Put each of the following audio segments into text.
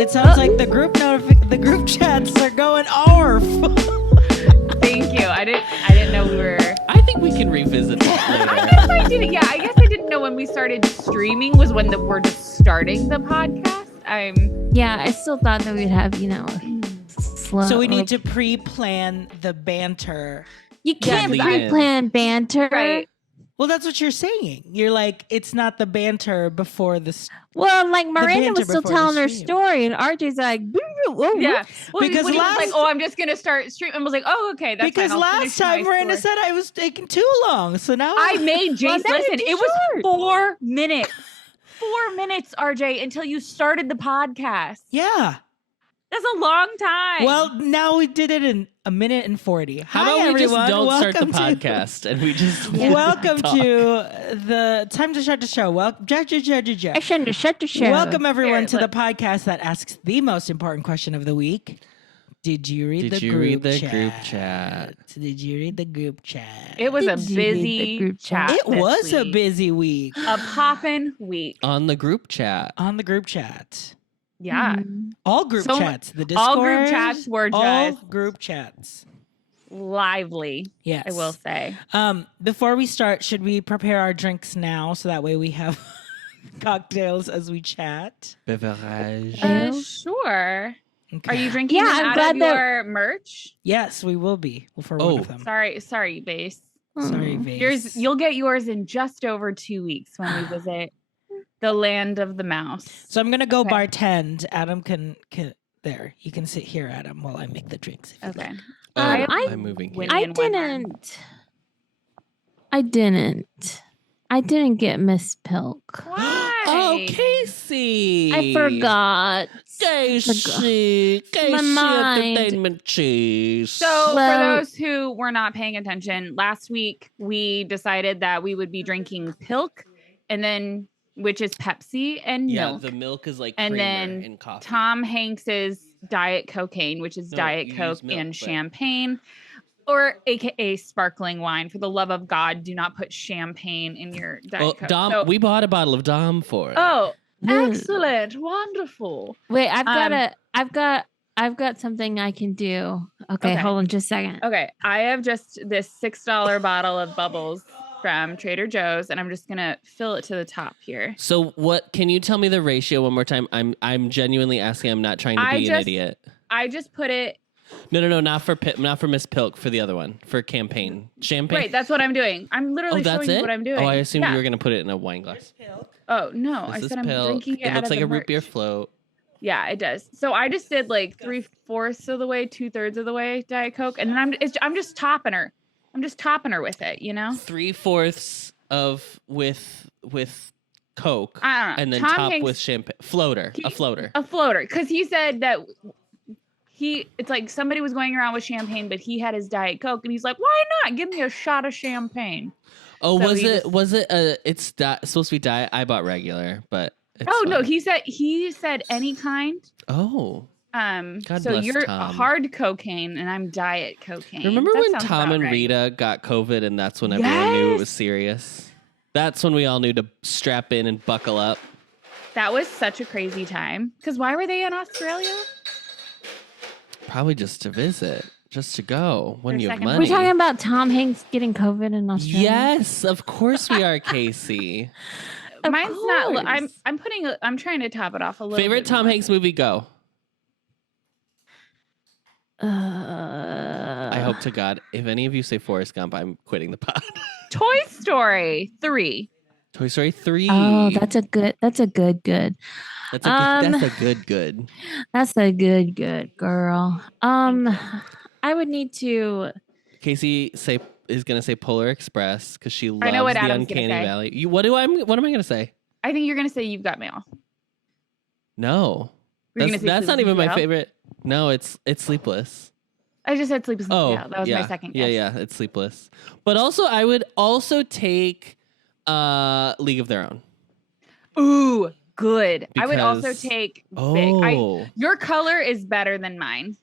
It sounds like the group chats are going off. Thank you. I didn't know we were. I think we can revisit that later. I guess I didn't. Yeah, I guess I didn't know when we started streaming was when we're just starting the podcast. Yeah, I still thought that we'd have, slow. So we need to pre-plan the banter. You can't lead pre-plan banter. Right. Well, that's what you're saying. You're like, it's not the banter before the. Well, like Miranda banter was still before the telling her stream. story, and RJ's like, whoa, Yeah. Well, Because when he was last- like, "Oh, I'm just gonna start streaming," I was like, "Oh, okay, that's Because fine. I'll last finish my time Miranda story." said I was taking too long, so now I made Jace Well, that listen. would be It was short. 4 minutes. 4 minutes, RJ, until you started the podcast. Yeah. That's a long time. Well, now we did it in a minute and 40. How Hi, about we everyone. just don't start the Welcome to- podcast and we just Welcome talk. to the Time to Start the Show. Welcome, I shouldn't have shut the show. Welcome everyone Here, to look. the podcast that asks the most important question of the week. Did you read the group chat? Did you read the group chat? it was a Did you read the busy group chat. chat? It this was a week. busy week a poppin' week. On the group chat. on the group chat. Yeah. Mhm. All group So chats. The Discord. all group chats were all just group chats. lively. Yes. I will say. Before we start, should we prepare our drinks now so that way we have cocktails as we chat? Beverage. Sure. Okay. Are you drinking Yeah, them I'm out glad of that- your merch? Yes, we will be for one Oh. of them. Sorry, Vase. Sorry, Mm. Vase. You'll get yours in just over 2 weeks when we visit the land of the mouse. So I'm gonna go Okay. bartend. Adam can there. You can sit here, Adam, while I make the drinks. If you'd Okay. like. Oh, I- I'm moving here. Winnie I and one arm. I didn't get Miss PILK. Why? Oh, Casey. I forgot. Casey. Casey My mind. Entertainment Cheese. So, Well- for those who were not paying attention, last week we decided that we would be drinking PILK, and then which is Pepsi and yeah, milk. the milk is like And creamer then in coffee. Tom Hanks's Diet Cocaine, which is No, Diet you Coke use milk, and but- champagne, or AKA sparkling wine. For the love of God, do not put champagne in your Diet Well, Coke. Dom, So- we bought a bottle of Dom for it. oh, Mm. excellent, wonderful. Wait, Um, I've got something I can do. Okay, Okay. hold on just a second. Okay, I have just this $6 bottle of bubbles from Trader Joe's, and I'm just gonna fill it to the top here. So what? Can you tell me the ratio one more time? I'm genuinely asking. I'm not trying to I be an just- idiot. I just put it No, not for Miss Pilk. For the other one, for campaign champagne. right. That's what I'm doing. I'm Oh, literally that's showing you it. what I'm doing. Oh, I assumed Yeah. you were gonna put it in a wine glass. Oh no, I This is said I'm Pilk. drinking it. It out looks of like the a root beer merch. float. Yeah, it does. So I just did like 3/4 of the way, 2/3 of the way Diet Coke, and then I'm just topping her. I'm just topping her with it, you know. 3/4 of with Coke, I don't know. and then Tom top Hanks- with champagne. Floater, a floater. a floater, because he said that it's like somebody was going around with champagne, but he had his Diet Coke, and he's like, "Why not give me a shot of champagne?" Oh, so was he it? just- Was it? It's supposed to be diet. I bought regular, but it's Oh no, fine. he said any kind. Oh, God So bless you're Tom. hard cocaine, and I'm diet cocaine. remember That when sounds Tom about and right. Rita got COVID, and that's when everyone knew it was Yes. serious. That's when we all knew to strap in and buckle up. That was such a crazy time. Because why were they in Australia? Probably just to visit, just to go when For a you have second. We're money. talking about Tom Hanks getting COVID in Australia. Yes, of course we are, Casey. Of Mine's not. course. I'm trying to top it off a little. Favorite bit Tom more. Hanks movie? Go. I I hope to God, if any of you say Forrest Gump, I'm quitting the pod. Toy Story 3. Toy Story 3. Oh, that's a good. That's a good. That's a good. That's a good girl. I would need to. Casey is gonna say Polar Express because she loves I know what the Adam's gonna Uncanny say. Valley. What am I gonna say? I think you're gonna say You've Got Mail. No, Were you that's gonna say not even my Sleepless in favorite. No, it's Sleepless. Seattle? I just said Sleepless in Oh, Seattle. That was yeah. my second guess. Yeah, it's Sleepless. But also, I would also take League of Their Own. Ooh, good. I would also Because- take Big. Oh, Your color is better than mine.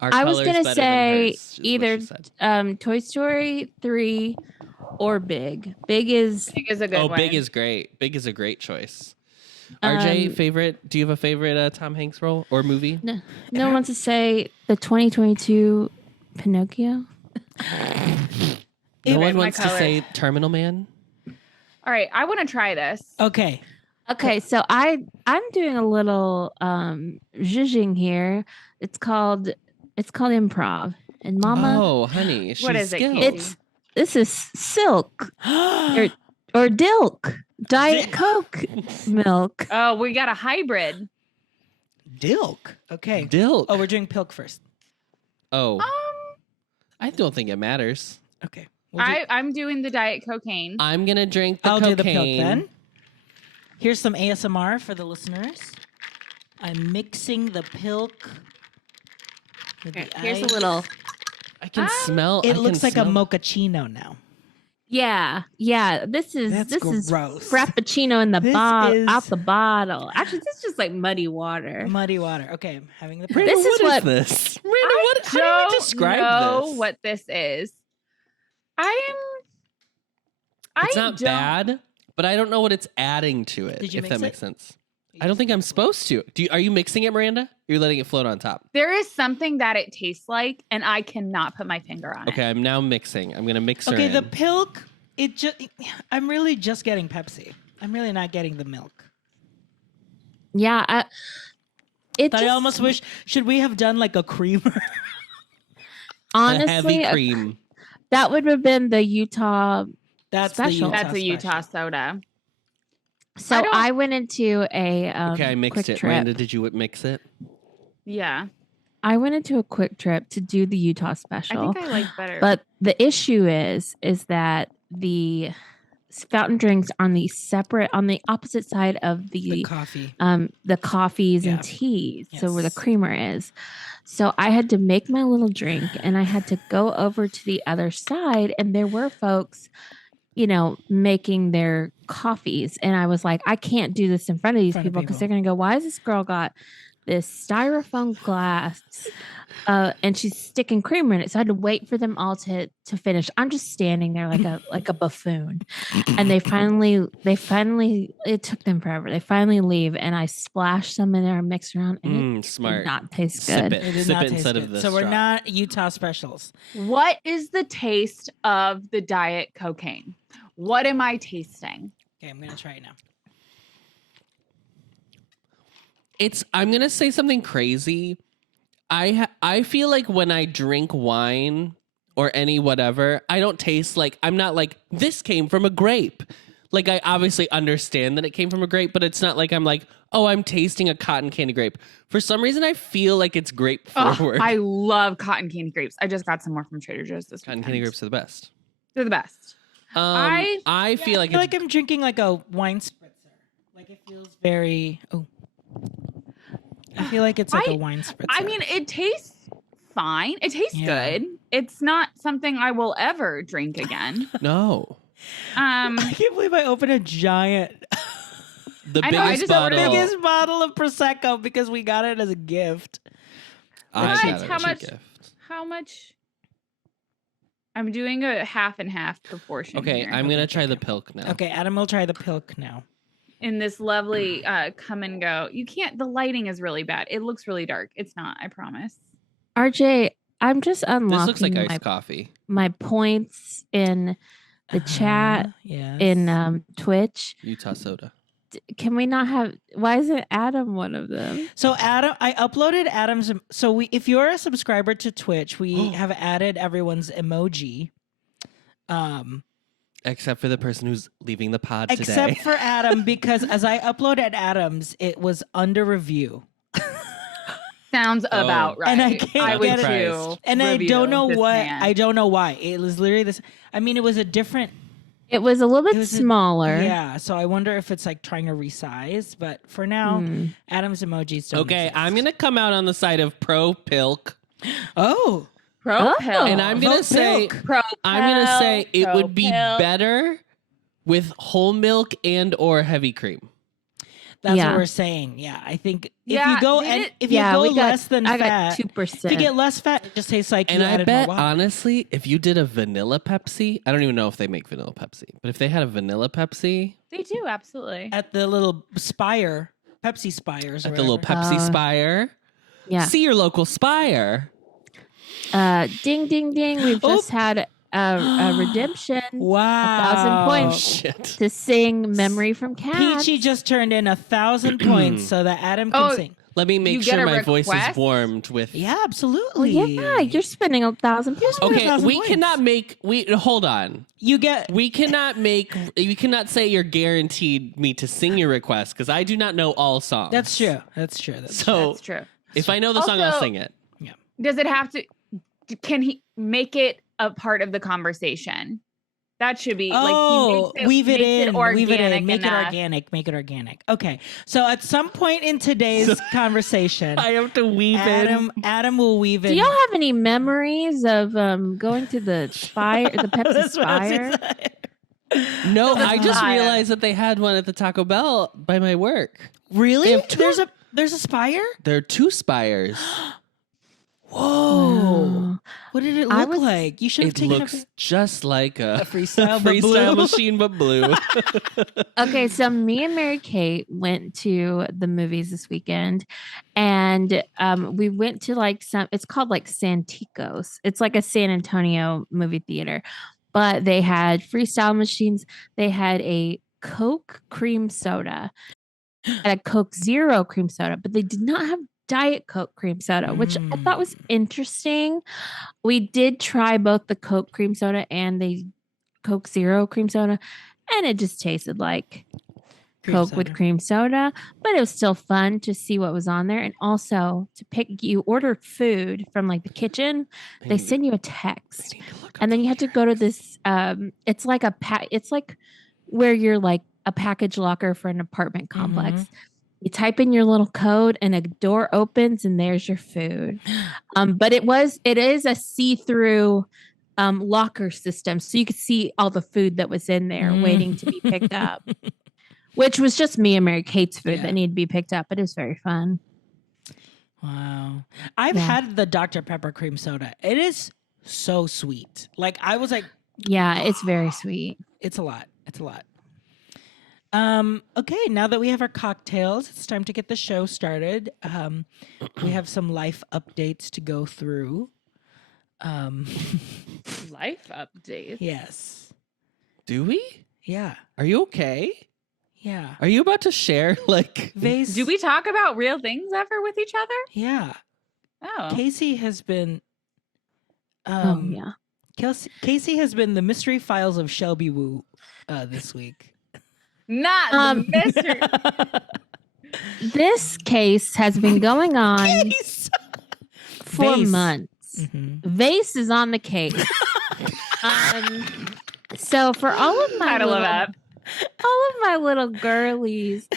our I was color's gonna better than say hers, is what either she said. Toy Story 3 or Big. Big is Big is a good one. Big is great. Big is a great choice. RJ, favorite? Do you have a favorite Tom Hanks role or movie? No one wants to say the 2022 Pinocchio. No one my wants to color. say Terminal Man. All right, I want to try this. Okay. Okay, so I'm doing a little zhuzhing here. It's called improv. And Mama, Oh, honey, she's What is it, skilled. Casey? this is silk or dilk, Diet Coke milk. Oh, we got a hybrid. Dilk. Okay. Dilk. Oh, we're doing PILK first. Oh, I don't think it matters. Okay. I'm doing the Diet Cocaine. I'm gonna drink the I'll cocaine. do the PILK then. Here's some ASMR for the listeners. I'm mixing the PILK with the Here's a ice. I can smell. It I looks can like a smell- mochaccino now. Yeah. This is That's gross. frappuccino in the This bottle is- out the bottle. Actually, this is just like muddy water. Muddy water. Okay, I'm having the Miranda, This is what what- is this? Miranda, what? How do you Don't describe know this? what this is. It's I not don't- bad, but I don't know what it's adding to it. Did you if mix that it? makes sense. I don't think I'm supposed to. Are you mixing it, Miranda? You're letting it float on top. There is something that it tastes like, and I cannot put my finger on Okay, it. I'm now mixing. I'm gonna mix her Okay, in. the PILK. I'm really just getting Pepsi. I'm really not getting the milk. Yeah, But I almost wish. Should we have done like a creamer? a heavy honestly cream. that would have been the Utah. That's Special. the Utah That's a Utah special. soda. So don't- I went into a Okay, I mixed quick it. trip. Miranda, did you mix it? Yeah. I went into a quick trip to do the Utah I special. think I like better. But the issue is that the fountain drinks on the opposite side of The the coffee. coffees Yeah. and teas. So where the Yes. creamer is. So I had to make my little drink and I had to go over to the other side and there were folks, making their coffees. And I was like, I can't do this in front of these people because they're going to go, why has this girl got this styrofoam glass and she's sticking creamer in it? So I had to wait for them all to finish. I'm just standing there like a buffoon. And they finally, it took them forever. They finally leave and I splashed some in there and mixed around and it Smart. did not taste Sip good. it. It did Sip not it taste instead good. of the So we're straw. not Utah specials. what is the taste of the Diet Cocaine? What am I tasting? Okay, I'm gonna try it now. I'm gonna say something crazy. I feel like when I drink wine or any whatever, I don't taste like, I'm not like, this came from a grape. Like, I obviously understand that it came from a grape, but it's not like I'm like, oh, I'm tasting a cotton candy grape. For some reason, I feel like it's grape Oh, forward. I love cotton candy grapes. I just got some more from Trader Joe's this Cotton weekend. candy grapes are the best. They're the best. I feel like it's, I'm drinking like a wine spritzer. Like it feels very. Oh, I feel like it's like a wine spritzer. I mean, it tastes fine. It tastes Yeah. good. It's not something I will ever drink again. no. I can't believe I opened a giant, The I know, I biggest just ordered bottle. biggest bottle of prosecco because we got it as a gift. I What? got it How as a much? gift. How much? I'm doing a half and half proportion. Okay, here. I'm gonna try the PILK now. Okay, Adam will try the PILK now. In this lovely come and go. You can't. The lighting is really bad. It looks really dark. It's not. I promise. RJ, I'm just unlocking This looks like iced coffee. my points in the chat Yes. in Twitch. Utah soda. Can we not have? Why isn't Adam one of them? So Adam, I uploaded Adam's. So if you're a subscriber to Twitch, we have added everyone's emoji. Except for the person who's leaving the pod today. Except for Adam, because as I uploaded Adam's, it was under review. Sounds about right. And I can't I would get it. too. And I review don't know this what. man. I don't know why. It was literally this. I mean, it was a different. It was a little It bit was smaller. Yeah. So I wonder if it's like trying to resize. But for now, Adam's emojis don't Okay, exist. I'm gonna come out on the side of pro PILK, Oh. Pro Oh. pill. and I'm gonna Vote say PILK. pro. I'm gonna say it pro would be pill. better with whole milk and or heavy cream. That's Yeah. what we're saying. Yeah, I think if Yeah, you go they and did- if you go we got, less than I fat, got 2%. if you get less fat, it just tastes like And you I added bet, more water. honestly, if you did a vanilla Pepsi, I don't even know if they make vanilla Pepsi, but if they had a vanilla Pepsi They do, absolutely. At the little Spire, Pepsi Spires, or at the little whatever. Pepsi Spire, Yeah. see your local Spire. Ding, ding, ding. We've Oh. just had a redemption. Wow. 1,000 points. Shit. To sing Memory from Cats. Peachy just turned in 1,000 points so that Adam can Oh, sing. Let me You make get sure a my voice is request? warmed with. Yeah, Oh, absolutely. yeah. You're spending 1,000 points. You're Okay, 1,000 we points. cannot make. Hold on. You get. We cannot make. You cannot say you're guaranteed me to sing your request because I do not know all songs. That's true. That's true. That's true. So That's true. if I know the song, I'll Also- sing it. Does it have to? Can he make it a part of the conversation? That should be Oh, like he weave it makes in, organic weave it in, make it enough. organic, make it organic. Okay, so at some point in today's conversation, I have to weave Adam will weave Do in. y'all have any memories of going to the Spire, the Pepsi That's what I was Spire? gonna say. No, So I just fire. realized that they had one at the Taco Bell by my work. Really? They have two- There's a Spire? There are 2 Spires. Whoa! Wow. What did it I look was- like? You should have It taken looks just like a a freestyle, but freestyle blue. machine, but blue. Okay, so me and Mary Kate went to the movies this weekend, and we went to like it's called like Santikos. It's like a San Antonio movie theater, but they had freestyle machines. They had a Coke cream soda and a Coke Zero cream soda, but they did not have Diet Coke cream soda, which I thought was interesting. We did try both the Coke cream soda and the Coke Zero cream soda, and it just tasted like Coke with cream soda, but it was still fun to see what was on there. And also to pick, you order food from like the kitchen, they send you a text, and then you have to go to this. It's like it's like where you're like a package locker for an apartment complex. You type in your little code and a door opens and there's your food. But it is a see-through locker system. So you could see all the food that was in there waiting to be picked up, which was just me and Mary Kate's food that needed to be picked up. It was very fun. Wow. I've had the Dr. Pepper cream soda. It is so sweet. Like I was like, Yeah, it's very sweet. it's a lot. It's a lot. Okay, now that we have our cocktails, it's time to get the show started. We have some life updates to go through. Life update. Yes. Do we? Yeah. Are you okay? Yeah. Are you about to share like Vase. Do we talk about real things ever with each other? Yeah. Oh, Casey has been Oh yeah. Casey has been the mystery files of Shelby Woo this week. not Um, the mystery. This case has been going on for Vase. months. Mhm. Vase is on the case. So for all of my Title of little, app. all of my little girlies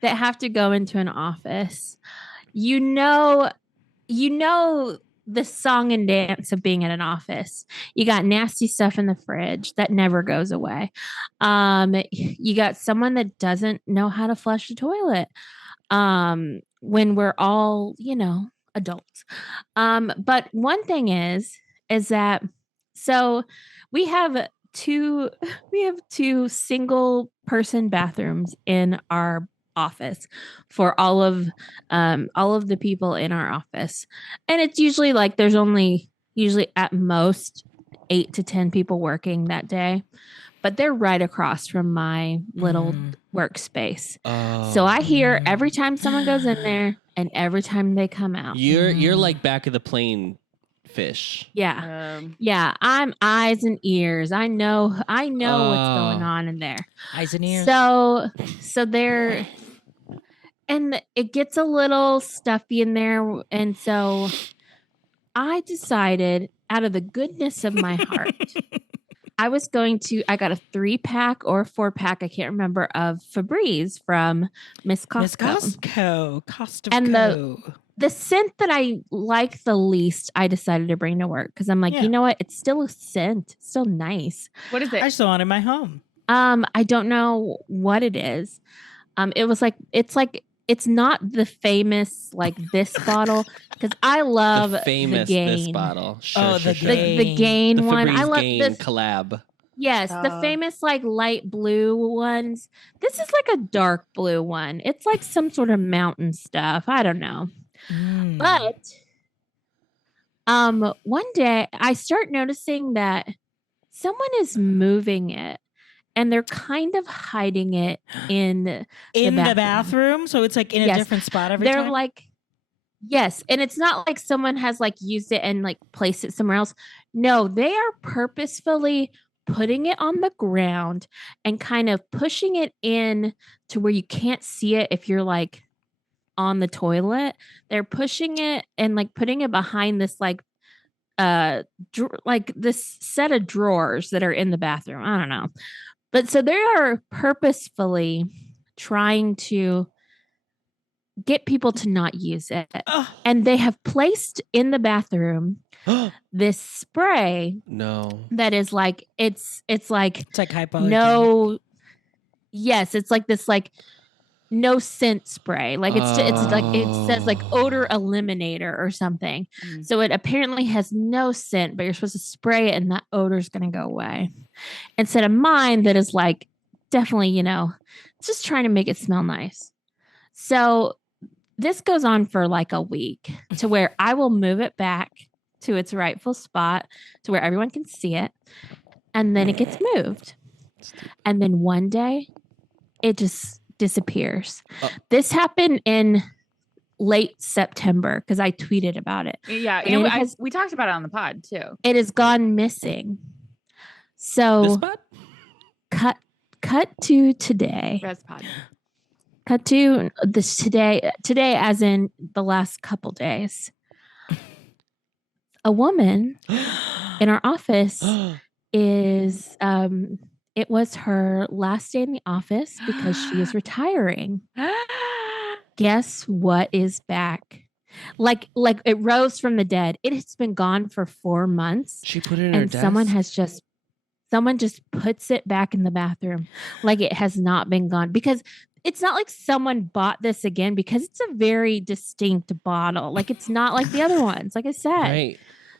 that have to go into an office, you know the song and dance of being at an office. You got nasty stuff in the fridge that never goes away. You got someone that doesn't know how to flush the toilet. When we're all, adults. But one thing is that so we have two single person bathrooms in our office for all of the people in our office, and it's usually like there's usually at most 8 to 10 people working that day, but they're right across from my little workspace. So I hear every time someone goes in there and every time they come out. You're like back of the plane fish. Yeah. I'm eyes and ears. I know what's going on in there. Eyes and ears. So they're, and it gets a little stuffy in there. And so I decided, out of the goodness of my heart, I got a 3-pack or 4-pack, I can't remember, of Febreeze from Miss Costco. Miss Costco. Cost of And Co. the scent that I like the least, I decided to bring to work because I'm like, Yeah. you know what? It's still a scent. It's still nice. What is I it? still want it in my home. I don't know what it is. It's not the famous like this bottle because I love The the famous this Gain. bottle. Sure, Oh, sure, the sure. The Gain. Gain The one. I Febreeze love Gain this. collab. Yes, the Oh. famous like light blue ones. This is like a dark blue one. It's like some sort of mountain stuff. I don't know. Mm. But one day I start noticing that someone is moving it and they're kind of hiding it in in the the bathroom, so it's like in a Yes. different spot every they're time. like yes, and it's not like someone has like used it and like placed it somewhere else. No, they are purposefully putting it on the ground and kind of pushing it in to where you can't see it if you're like on the toilet. They're pushing it and like putting it behind this like like this set of drawers that are in the bathroom. I don't know. But so they are purposefully trying to get people to not use it. Ugh. And they have placed in the bathroom this spray No. that is like it's like It's like hypoallergenic. no yes, it's like this like no scent spray. Like it's like it says like odor eliminator or something. Mm. So it apparently has no scent, but you're supposed to spray it and that odor is going to go away. Instead of mine that is like definitely, it's just trying to make it smell nice. So this goes on for like a week to where I will move it back to its rightful spot to where everyone can see it. And then it gets moved. And then one day it just disappears. This happened in late September because I tweeted about it. Yeah, And we talked about it on the pod too. It has gone missing. This So spot? cut to today. Res pod. Cut to this today as in the last couple days. A woman in our office is it was her last day in the office because she is retiring. Guess what is back? Like it rose from the dead. It has been gone for 4 months. She put it in her And desk? someone just puts it back in the bathroom like it has not been gone because it's not like someone bought this again because it's a very distinct bottle. Like it's not like the other ones, like I said. Right.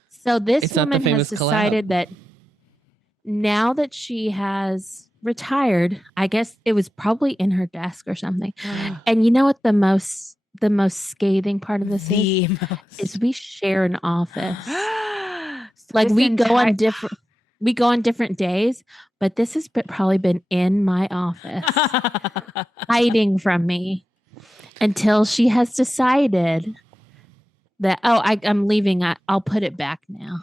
So this It's not the woman has famous collab. decided that now that she has retired, I guess it was probably in her desk or something. And you know what the most scathing part of this is we share an office. Like we go on different days, but this has probably been in my office hiding from me until she has decided that I'm leaving. I'll put it back now.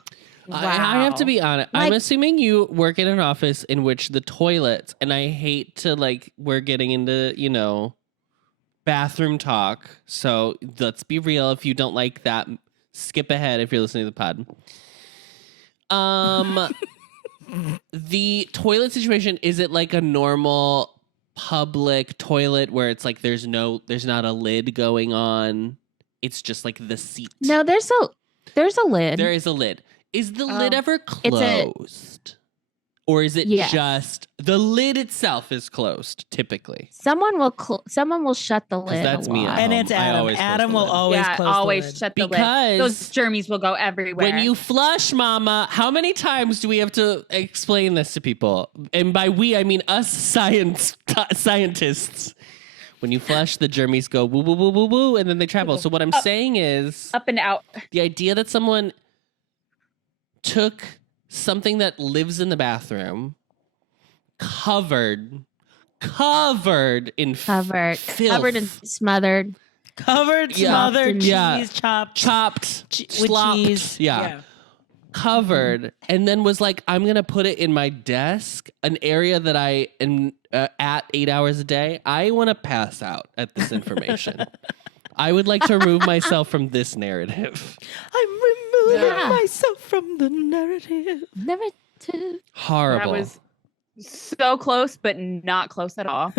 I have to be honest. I'm Like- assuming you work in an office in which the toilets, and I hate to we're getting into, bathroom talk. So let's be real. If you don't like that, skip ahead if you're listening to the pod. The toilet situation, is it like a normal public toilet where it's like there's not a lid going on? It's just like the seat. No, there's a lid. There is a lid. Is the lid Oh. ever It's a- closed? Or is it Yes. just the lid itself is closed typically? Someone will shut the lid. that's a me at lot. And home. it's I Adam. always close Adam the will lid. always Yeah, close the always lid. shut the Because lid. Those germies will go everywhere. When you flush, mama, how many times do we have to explain this to people? And by we, I mean us scientists. When you flush, the germies go woo, woo, woo, woo, woo, and then they travel. So what I'm saying is up and out. the idea that someone took something that lives in the bathroom, covered in filth, covered and smothered. Covered, Yeah. smothered, Yeah. cheese, chopped. chopped, with slopped, cheese. yeah. Covered, and then was like, I'm gonna put it in my desk, an area that I am at 8 hours a day. I want to pass out at this information. I would like to remove myself from this narrative. I'm removing Yeah. myself from the narrative. Never to. Horrible. That was so close, but not close at all.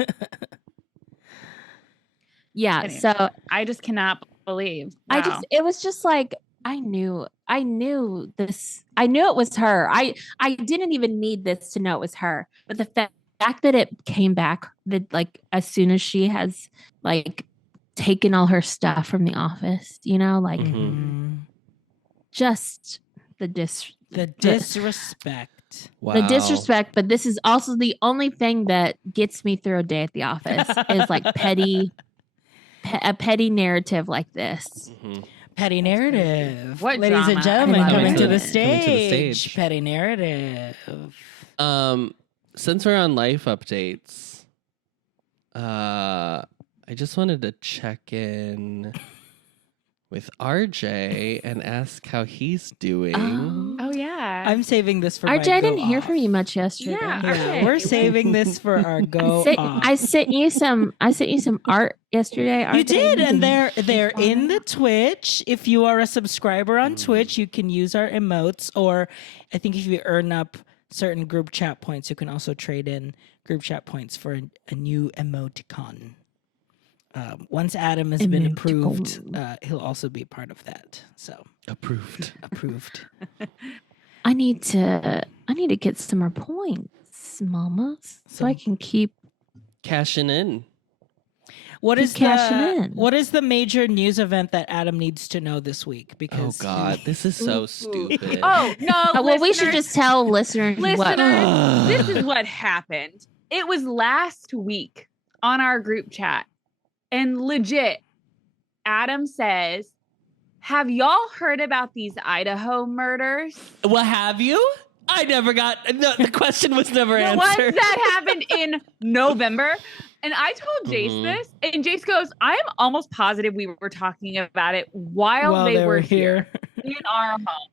Yeah. Anyway. So I just cannot believe. Wow. it was just like I knew this. I knew it was her. I didn't even need this to know it was her. But the fact fact that it came back, that like as soon as she has like taken all her stuff from the office, you know, like Mhm. just the The disrespect. Wow. the disrespect. But this is also the only thing that gets me through a day at the office is like a petty narrative like this. Mhm. Petty narrative. What Ladies and drama? gentlemen, I love coming to it. the Coming to the stage. stage. Petty narrative. Since we're on life updates, I just wanted to check in with RJ and ask how he's doing. Oh yeah. I'm saving this for my RJ, I go didn't hear off. from you much yesterday. Yeah. Yeah, RJ, we're saving this for our go off. I sent you some art yesterday. You RJ. did, and didn't they're in respond. the Twitch. If you are a subscriber on Twitch, you can use our emotes, or I think if you earn up certain group chat points, you can also trade in group chat points for a new emoticon. Once Adam has been approved, Emoticon. he'll also be part of that. So Approved. approved. I need to get some more points, Mama, so I can keep. Cashing in. What Keep is cashing in. what is the major news event that Adam needs to know this week? Oh Because God, this is so stupid. Oh no! Well, we should listeners, just tell listeners what. listeners, this is what happened. It was last week on our group chat, and legit, Adam says, "Have y'all heard about these Idaho murders? Well, have you? I never got the question was never The ones answered. that happened in November." And I told Jace Mhm. this, and Jace goes, "I am almost positive we were talking about it while they were here in our home."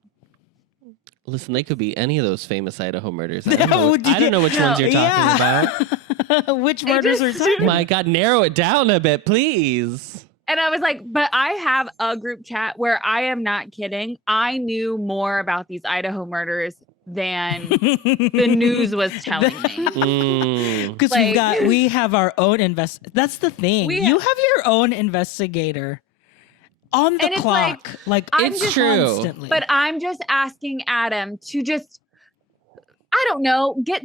Listen, they could be any of those famous Idaho murders. I No, don't know which ones you're talking about. Which murders are just- talking? My God, narrow it down a bit, please. And I was like, but I have a group chat where I am not kidding. I knew more about these Idaho murders than the news was telling me. Mm. Because Like- we have our own That's the thing. We You ha- have your own investigator on the And it's clock, like I'm it's just- True. constantly. But I'm just asking Adam to just, I don't know, get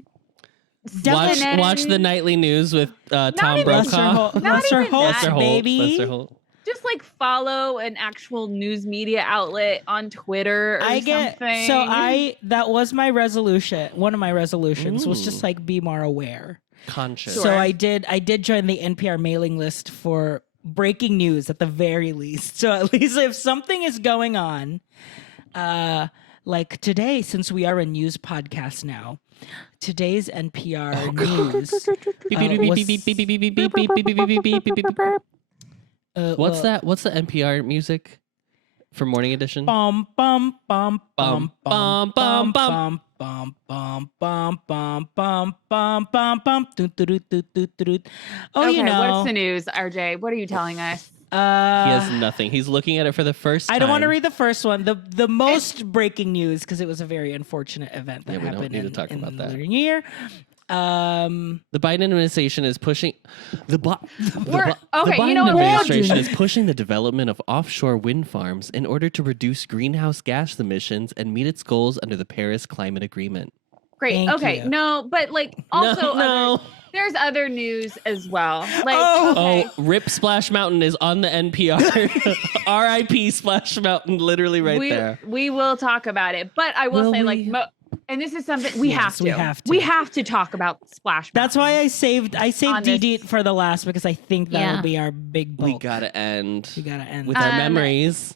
Watch, CNN. watch the nightly news with Tom even- Brokaw. Lester Holt, Not Lester even Holt, that. Lester Holt, baby. Lester Holt. Just like follow an actual news media outlet on Twitter or something. That was my resolution. One of my resolutions was Ooh. just like be more aware. Conscious. Sure. So I did join the NPR mailing list for breaking news at the very least. So at least if something is going on, like today, since we are a news podcast now, today's NPR news. What's that? What's the NPR music for Morning Edition? Bum bum bum bum Bum, bum bum, bum bum. bum bum bum bum bum bum bum. Oh, okay, you know. what's the news, RJ? What are you telling us? He has nothing. He's looking at it for the first time. I don't want to read the first one. The most breaking news, because it was a very unfortunate event that Yeah, we don't happened need to in, talk in about the that. Lunar New Year. The Biden administration is pushing the We're- the okay, Biden you know what? administration is pushing the development of offshore wind farms in order to reduce greenhouse gas emissions and meet its goals under the Paris Climate Agreement. Great. Thank okay. you. No, but like also no. there's other news as well. Like Oh. okay. RIP Splash Mountain is on the NPR. R.I.P. Splash Mountain, literally right there. We will talk about it, but I will Will say like we? and this is something we Yes, have to. we have to. We have to talk about Splash Mountain. That's why I saved On this- DD for the last, because I think that Yeah. will be our big We bulk. gotta end We gotta end. with our Um, memories.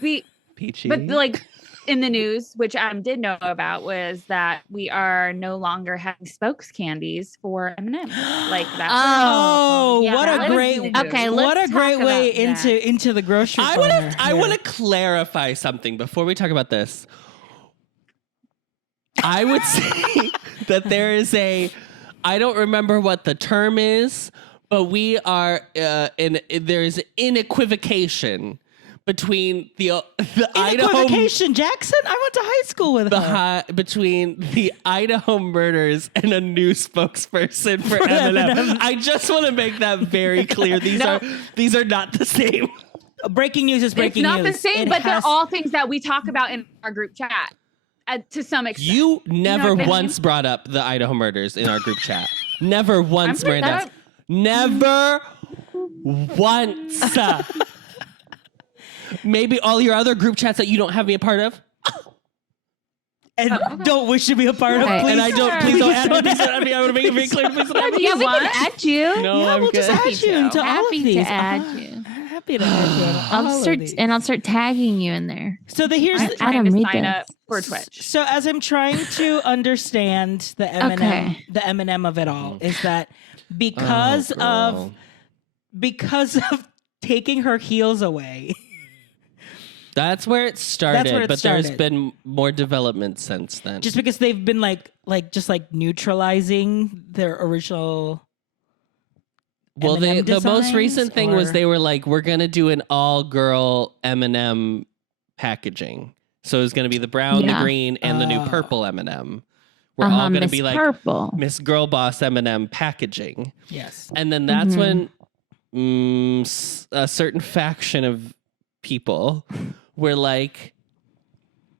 we Peachy. but like in the news, which I did know about, was that we are no longer having spokes candies for M&Ms. Like that. Oh, Yeah, what that a was great news. Okay, what let's a great talk way about that. into the grocery I corner. want to. I here. want to clarify something before we talk about this. I would say that there is a. I don't remember what the term is, but we are there is inequivocation between the Idaho Equivocation, Jackson. I went to high school with her. between the Idaho murders and a new spokesperson for M&M. M&Ms. I just want to make that very clear. These are not the same. Breaking news is It's breaking not news. the same, It but they're has- all things that we talk about in our group chat to some extent. You never what I mean? once brought up the Idaho murders in our group chat. Never once, pretty- Miranda. Never once. Maybe all your other group chats that you don't have me a part of. And don't wish to be a part of. Okay. Please. And I don't. Please don't add me. Please don't add me. I want to make it very clear. Please don't add me. Yeah, we want? can add you. No, Yeah, I'm we'll good. just add you into all of Happy these. to add you. Happy to add you. into all I'll of start these. and I'll start tagging you in there. So here's I'm the, trying Adam, to read sign this. up for Twitch. So as I'm trying to understand the M&M, Okay. the M&M of it all is that because of taking her heels away. That's where it started. where it but there's started. been more development since then. Just because they've been like neutralizing their original. Well, M&M the most designs, recent thing was or- they were like, we're gonna do an all-girl M&M packaging. So it's gonna be the brown, the Yeah. green, and the new Oh. purple M&M. We're all gonna Miss be like Purple. Miss Girl Boss M&M packaging, Yes. and then that's Mhm. when a certain faction of people were like,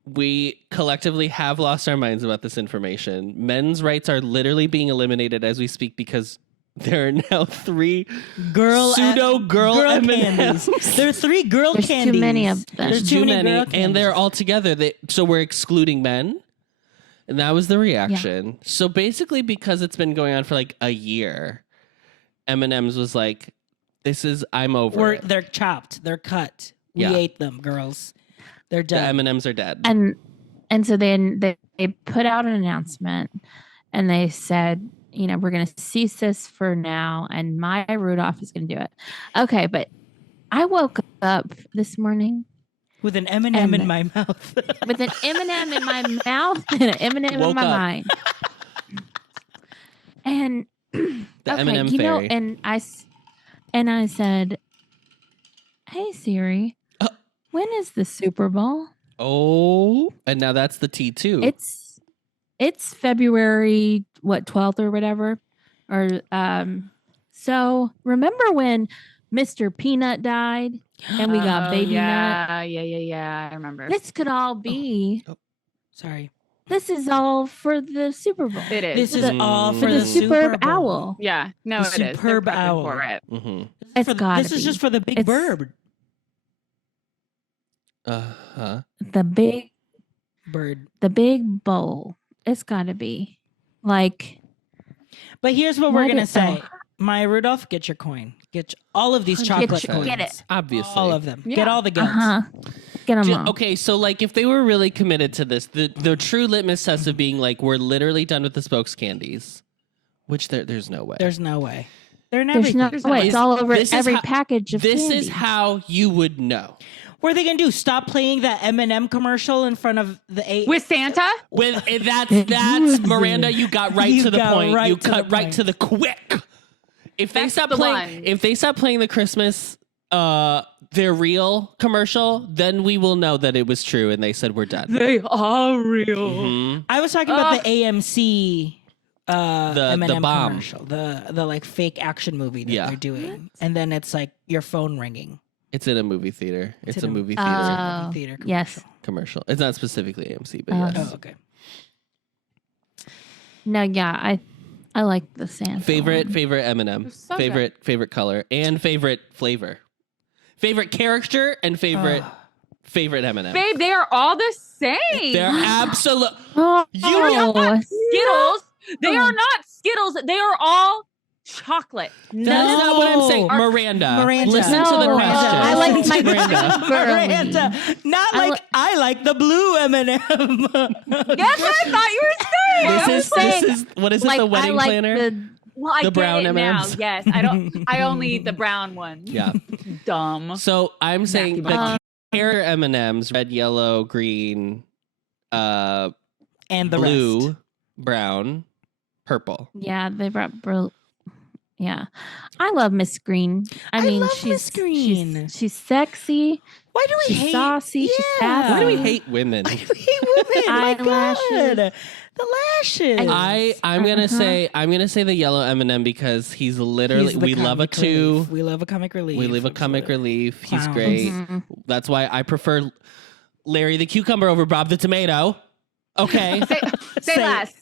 we collectively have lost our minds about this information. Men's rights are literally being eliminated as we speak because there are now 3 pseudo girl candies. M&Ms. There are 3 girl There's candies. too many of them. There's Too many, girl and they're candies. all together. So we're excluding men, and that was the reaction. So basically, because it's been going on for like a year, M&M's was like, I'm over it. They're chopped. They're cut. We Yeah. ate them, girls. They're The done. M&Ms are dead. And so then they put out an announcement and they said, we're going to cease this for now, and Maya Rudolph is going to do it. Okay, but I woke up this morning With an M&M in And- my mouth. with an M&M in my mouth and an M&M Woke in my up. mind. And The M&M you know, fairy. and I said, "Hey Siri, when is the Super Bowl?" Oh, and now that's the T2. It's February 12th or whatever, or So remember when Mr. Peanut died and we got Baby Nut? Yeah. I remember. This could all be. Sorry. This is all for the Super Bowl. It is. This is all Mm. for For the the superb Super Bowl. owl. Yeah. No, The it is. They're superb prepping owl. for it. Mhm. It's gotta This is be. just for the big It's- bird. Uh-huh. The big bowl. It's gotta be like. But here's what we're What going to is- say. Maya Rudolph, get your coin. Get all of these chocolate Get coins. it. Obviously. All of them. Yeah. Get all the gills. Get them all. Okay, so like if they were really committed to this, the true litmus test of being like, we're literally done with the spokes candies, which there's no way. There's no way. They're in There's no everything. way. It's all over This is every how- package of This candy. is how you would know. What are they going to do? Stop playing that M&M commercial in front of the With Santa? With that's Miranda, you got right You to the got point. right You to cut the right point. to the quick. If they That's stop the playing, one. if they stop playing the Christmas, their real commercial, then we will know that it was true, and they said we're done. They are real. Mhm. I was talking about the AMC The M&M bomb. commercial, the like fake action movie that Yeah. they're doing, and then it's like your phone ringing. It's in a movie theater. It's a in a- movie theater Oh, theater yes. commercial. It's not specifically AMC, but Oh. yes. Oh, okay. No, yeah, I like the Santa. Favorite one. M&M. It's so Favorite color and favorite flavor. Favorite character and favorite M&M. Babe, they are all the same. They're absolute. Oh, You are not Skittles. They are not Skittles. They are all chocolate. That's not what I'm saying. No. Miranda, Miranda. listen to the No, question. I like my Miranda. Miranda, not I like I like the blue M&M. That's what I thought you were saying. This is what is it? like The I wedding like planner. Well, I The get brown it now. M&Ms? Yes, I don't. I only eat the brown one. Yeah. Dumb. So I'm saying Exactly. the character M&Ms: red, yellow, green, and the blue, rest. brown, purple. Yeah, they brought Yeah, I love Miss Green. I mean, love she's Miss Green. She's sexy. Why do we She's hate? saucy, she's sassy. Why do we hate women? Why do we hate women? My Eyelashes. God. The lashes. I'm gonna Uh-huh. say the yellow M&M because he's literally He's the we love a comic two. relief. We love a comic relief. We leave a comic relief. He's Clowns. great. Mhm. That's why I prefer Larry the cucumber over Bob the tomato. Okay. Say less.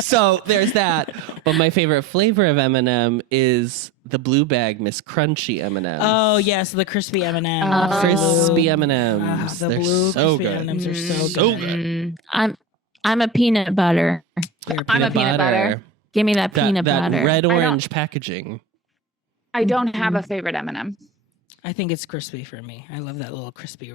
So there's that. But my favorite flavor of M&M is the blue bag Miss Crunchy M&Ms. Oh yes, the crispy M&Ms. Oh. Crispy M&Ms. The They're blue so crispy good. M&Ms are so So good. good. I'm a peanut butter. I'm a peanut butter. Give me that peanut that butter. red orange packaging. I don't have a favorite M&M. I think it's crispy for me. I love that little crispy.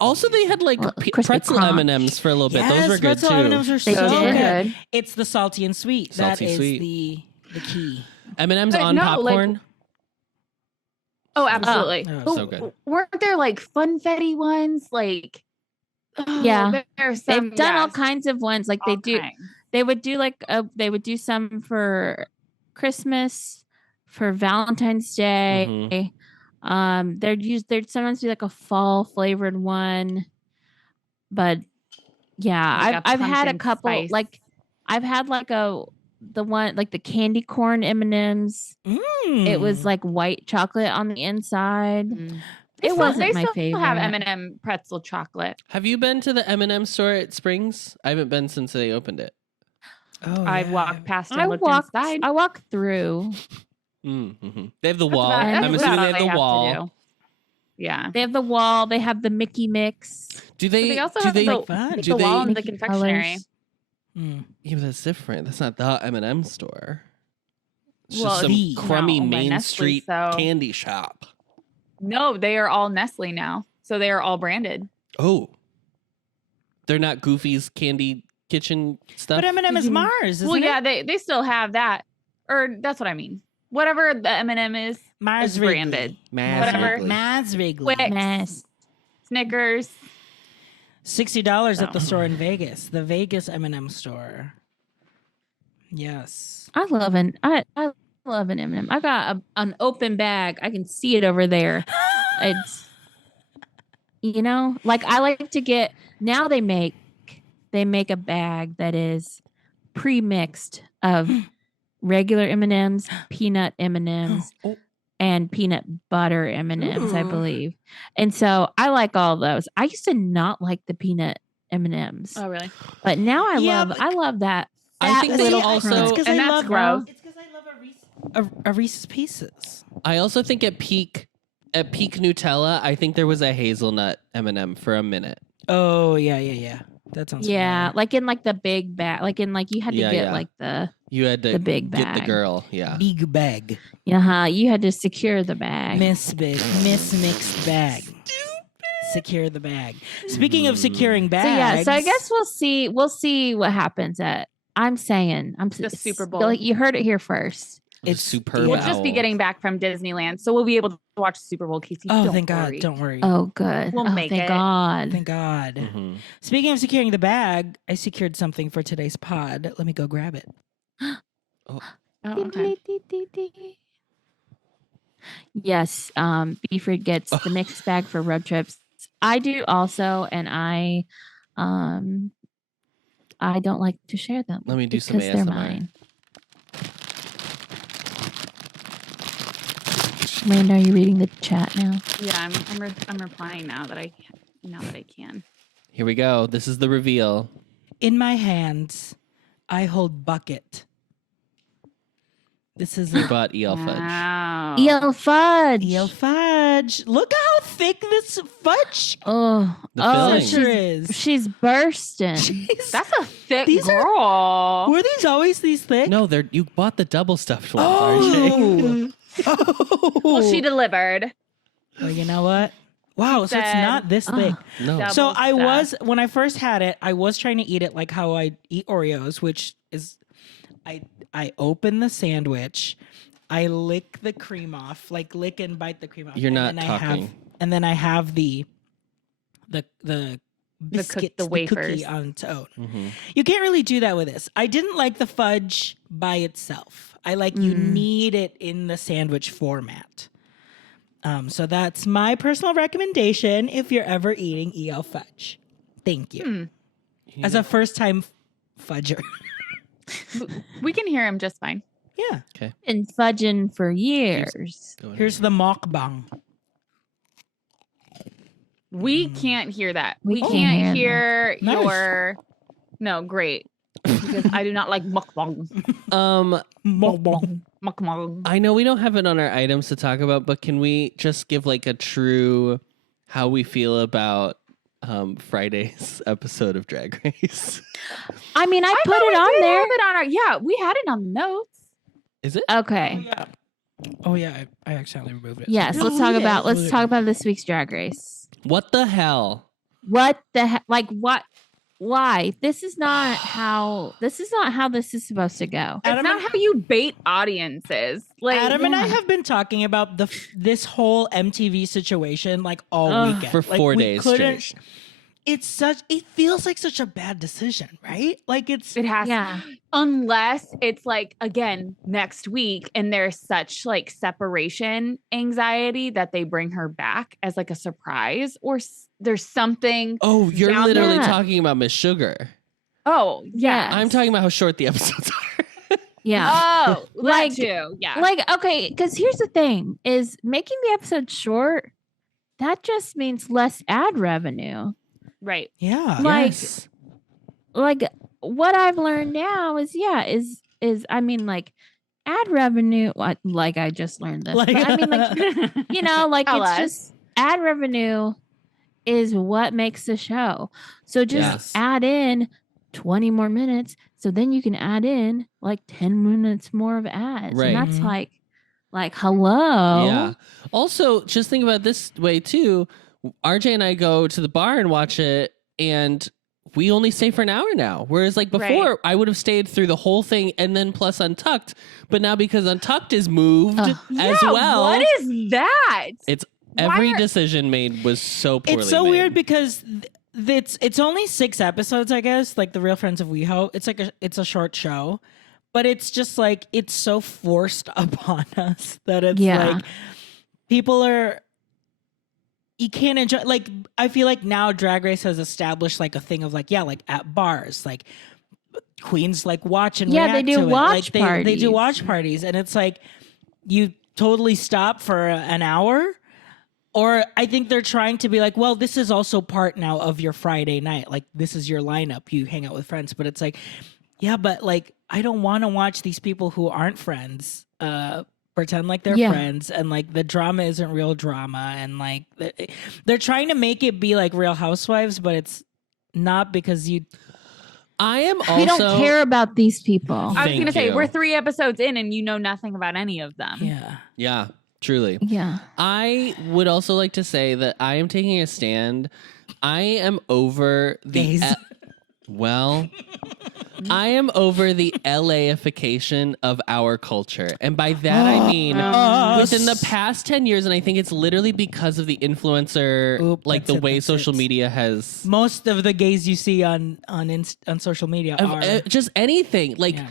Also, they had like Crispy pretzel crunch. M&Ms for a little bit. Yes, Those were good pretzel too. M&Ms are They so did. good. It's the salty and sweet. That Salty is sweet. the key. M&Ms But on no, like- popcorn. Oh, absolutely. Oh, so good. Weren't there like funfetti ones? Like, Yeah. there's some, They've done all kinds of ones. Like they all do. kinds. They would do they would do some for Christmas, for Valentine's Day. They'd sometimes do like a fall flavored one. But yeah, Like a I've had a pumpkin couple spice. like I've had like the one like the candy corn M&Ms. It was like white chocolate on the inside. It wasn't my favorite. They still have M&M pretzel chocolate. Have you been to the M&M store at Springs? I haven't been since they opened it. Oh, I've yeah. walked past and looked inside. I walked through. Mm-hmm. They have the wall. That's I'm about assuming all they have the to wall. do. Yeah. They have the wall. They have the Mickey mix. Do they? They also do have they? the, fun. Do the wall they- in the Mickey confectionery. colors. Yeah, but that's different. That's not the M&M store. It's Well, just some the- crummy no, but Main Nestle, Street so- candy shop. No, they are all Nestle now. So they are all branded. Oh, they're not Goofy's Candy Kitchen stuff. But M&M is Mars, isn't Well, it? yeah, they still have that. Or that's what I mean. Whatever the M&M is Mars branded. Whatever. Maz Wrigley. Twix, Mess. Snickers. $60 at the Oh. store in Vegas, the Vegas M&M store. Yes. I love an M&M. I got an open bag. I can see it over there. It's like I like to get now. They make a bag that is pre-mixed of regular M&Ms, peanut M&Ms, Oh. and peanut butter M&Ms, I Ooh. believe. And so I like all those. I used to not like the peanut M&Ms, Oh, really? but now I Yeah, love that. I think fat they little also- crunch. It's because And I that's love gross. It's because I love a Reese's Pieces. I also think at peak Nutella, I think there was a hazelnut M&M for a minute. Oh yeah. That sounds Yeah, familiar. like in like the big bag, like in like you had to Yeah, get yeah. like the You had to The big get the bag. girl. Yeah. Big bag, you had to secure the bag. Miss mixed bag. Secure the bag. Speaking of securing bags, So I guess we'll see what happens at. I'm saying The Super Bowl. You heard it here first. It's It's- superb. We'll just be owl. getting back from Disneyland. So we'll be able to watch Super Bowl, Casey. Oh, Don't thank worry. God! Don't worry. Oh, good. We'll make thank it. God. Thank God. Mhm. Speaking of securing the bag, I secured something for today's pod. Let me go grab it. Oh, okay. Yes, Beeford gets the mixed bag for road trips. I do also, and I don't like to share them. Let me do some because they're ASMR. mine. Miranda, are you reading the chat now? Yeah, I'm replying now that I can. Here we go. This is the reveal. In my hands, I hold bucket. This is You a bought EL fudge. Wow. Eel fudge. eel fudge. Look how thick this fudge Oh, The oh, filling. sure is. she's bursting. Jeez. That's a thick These are- girl. Were these always these thick? No, you bought the double stuffed ones, RJ. Oh. Well, she delivered. Well, you know what? Wow, so it's said- not this thick. No. Double So I was stuffed. when I first had it, I was trying to eat it like how I eat Oreos, which is I open the sandwich, I lick the cream off, like lick and bite the cream off. You're and not then talking. And then I have the biscuits, the cookie wafers. on its own. Mhm. You can't really do that with this. I didn't like the fudge by itself. I like you need it in the sandwich format. So that's my personal recommendation if you're ever eating EL fudge. Thank you. As a first time fudger. We can hear him just fine. Yeah. Been fudging for years. Go ahead. Here's the mukbang. We can't hear that. We We can't can't hear hear Nice. your No, great. Because I do not like mukbang. Mukbang. I know we don't have it on our items to talk about, but can we just give like a true how we feel about Friday's episode of Drag Race? I mean, I put thought it we on did there. have it on our, yeah, we had it on the notes. Is it? Okay. Oh yeah, I accidentally removed it. Yes, let's talk about this week's Drag Race. What the hell? What the heck? Like what? Why? This is not how this is supposed to go. It's Adam not and- how you bait audiences. Like Adam and I have been talking about this whole MTV situation like all weekend For Like, 4 we days couldn't- straight. It feels like such a bad decision, right? Like it's it has Yeah. unless it's like again next week and there's such like separation anxiety that they bring her back as like a surprise or there's something. Oh, you're down literally there. talking about Miss Sugar. Oh Yeah. I'm talking about how short the episodes are. Yeah. Oh, Like- that too. Yeah. Like, okay, because here's the thing is making the episode short, that just means less ad revenue. right. yeah. Like- Yes. Like what I've learned now is I mean like ad revenue like I just learned this. Like- But I mean like you know, like Tell it's us. just ad revenue is what makes the show. So just Yes. add in 20 more minutes. So then you can add in like 10 minutes more of ads. Right. And that's Mhm. like hello. Yeah. Also, just think about it this way too. RJ and I go to the bar and watch it, and we only stay for an hour now. Whereas like before, Right. I would have stayed through the whole thing and then plus Untucked. But now because Untucked is moved Ugh. as Yeah, well, What is that? It's Why every are- decision made was so poorly It's so made. weird because it's only 6 episodes, I guess. Like the Real Friends of WeHo, it's a short show, but it's just like it's so forced upon us that it's Yeah. like people are. You can't enjoy. Like I feel like now Drag Race has established like a thing of like like at bars like queens like watch and Yeah, they react do to it. watch Like, they do parties. watch parties, and it's like you totally stop for an hour. Or I think they're trying to be like, well, this is also part now of your Friday night. Like, this is your lineup. You hang out with friends. But it's like, yeah, but like, I don't want to watch these people who aren't friends pretend like they're Yeah. friends. And like, the drama isn't real drama. And like, they're trying to make it be like Real Housewives, but it's not because you. I am also We don't care about these people. I was Thank gonna say you. we're 3 episodes in and you know nothing about any of them. Yeah. Yeah, truly. Yeah. I would also like to say that I am taking a stand. I am over the Gays. well, I am over the LAification of our culture. And by that I mean within the past 10 years, and I think it's literally because of the influencer, Oop, like that's the it, way that's social it. media has Most of the gays you see on social media of, are. just anything like Yeah.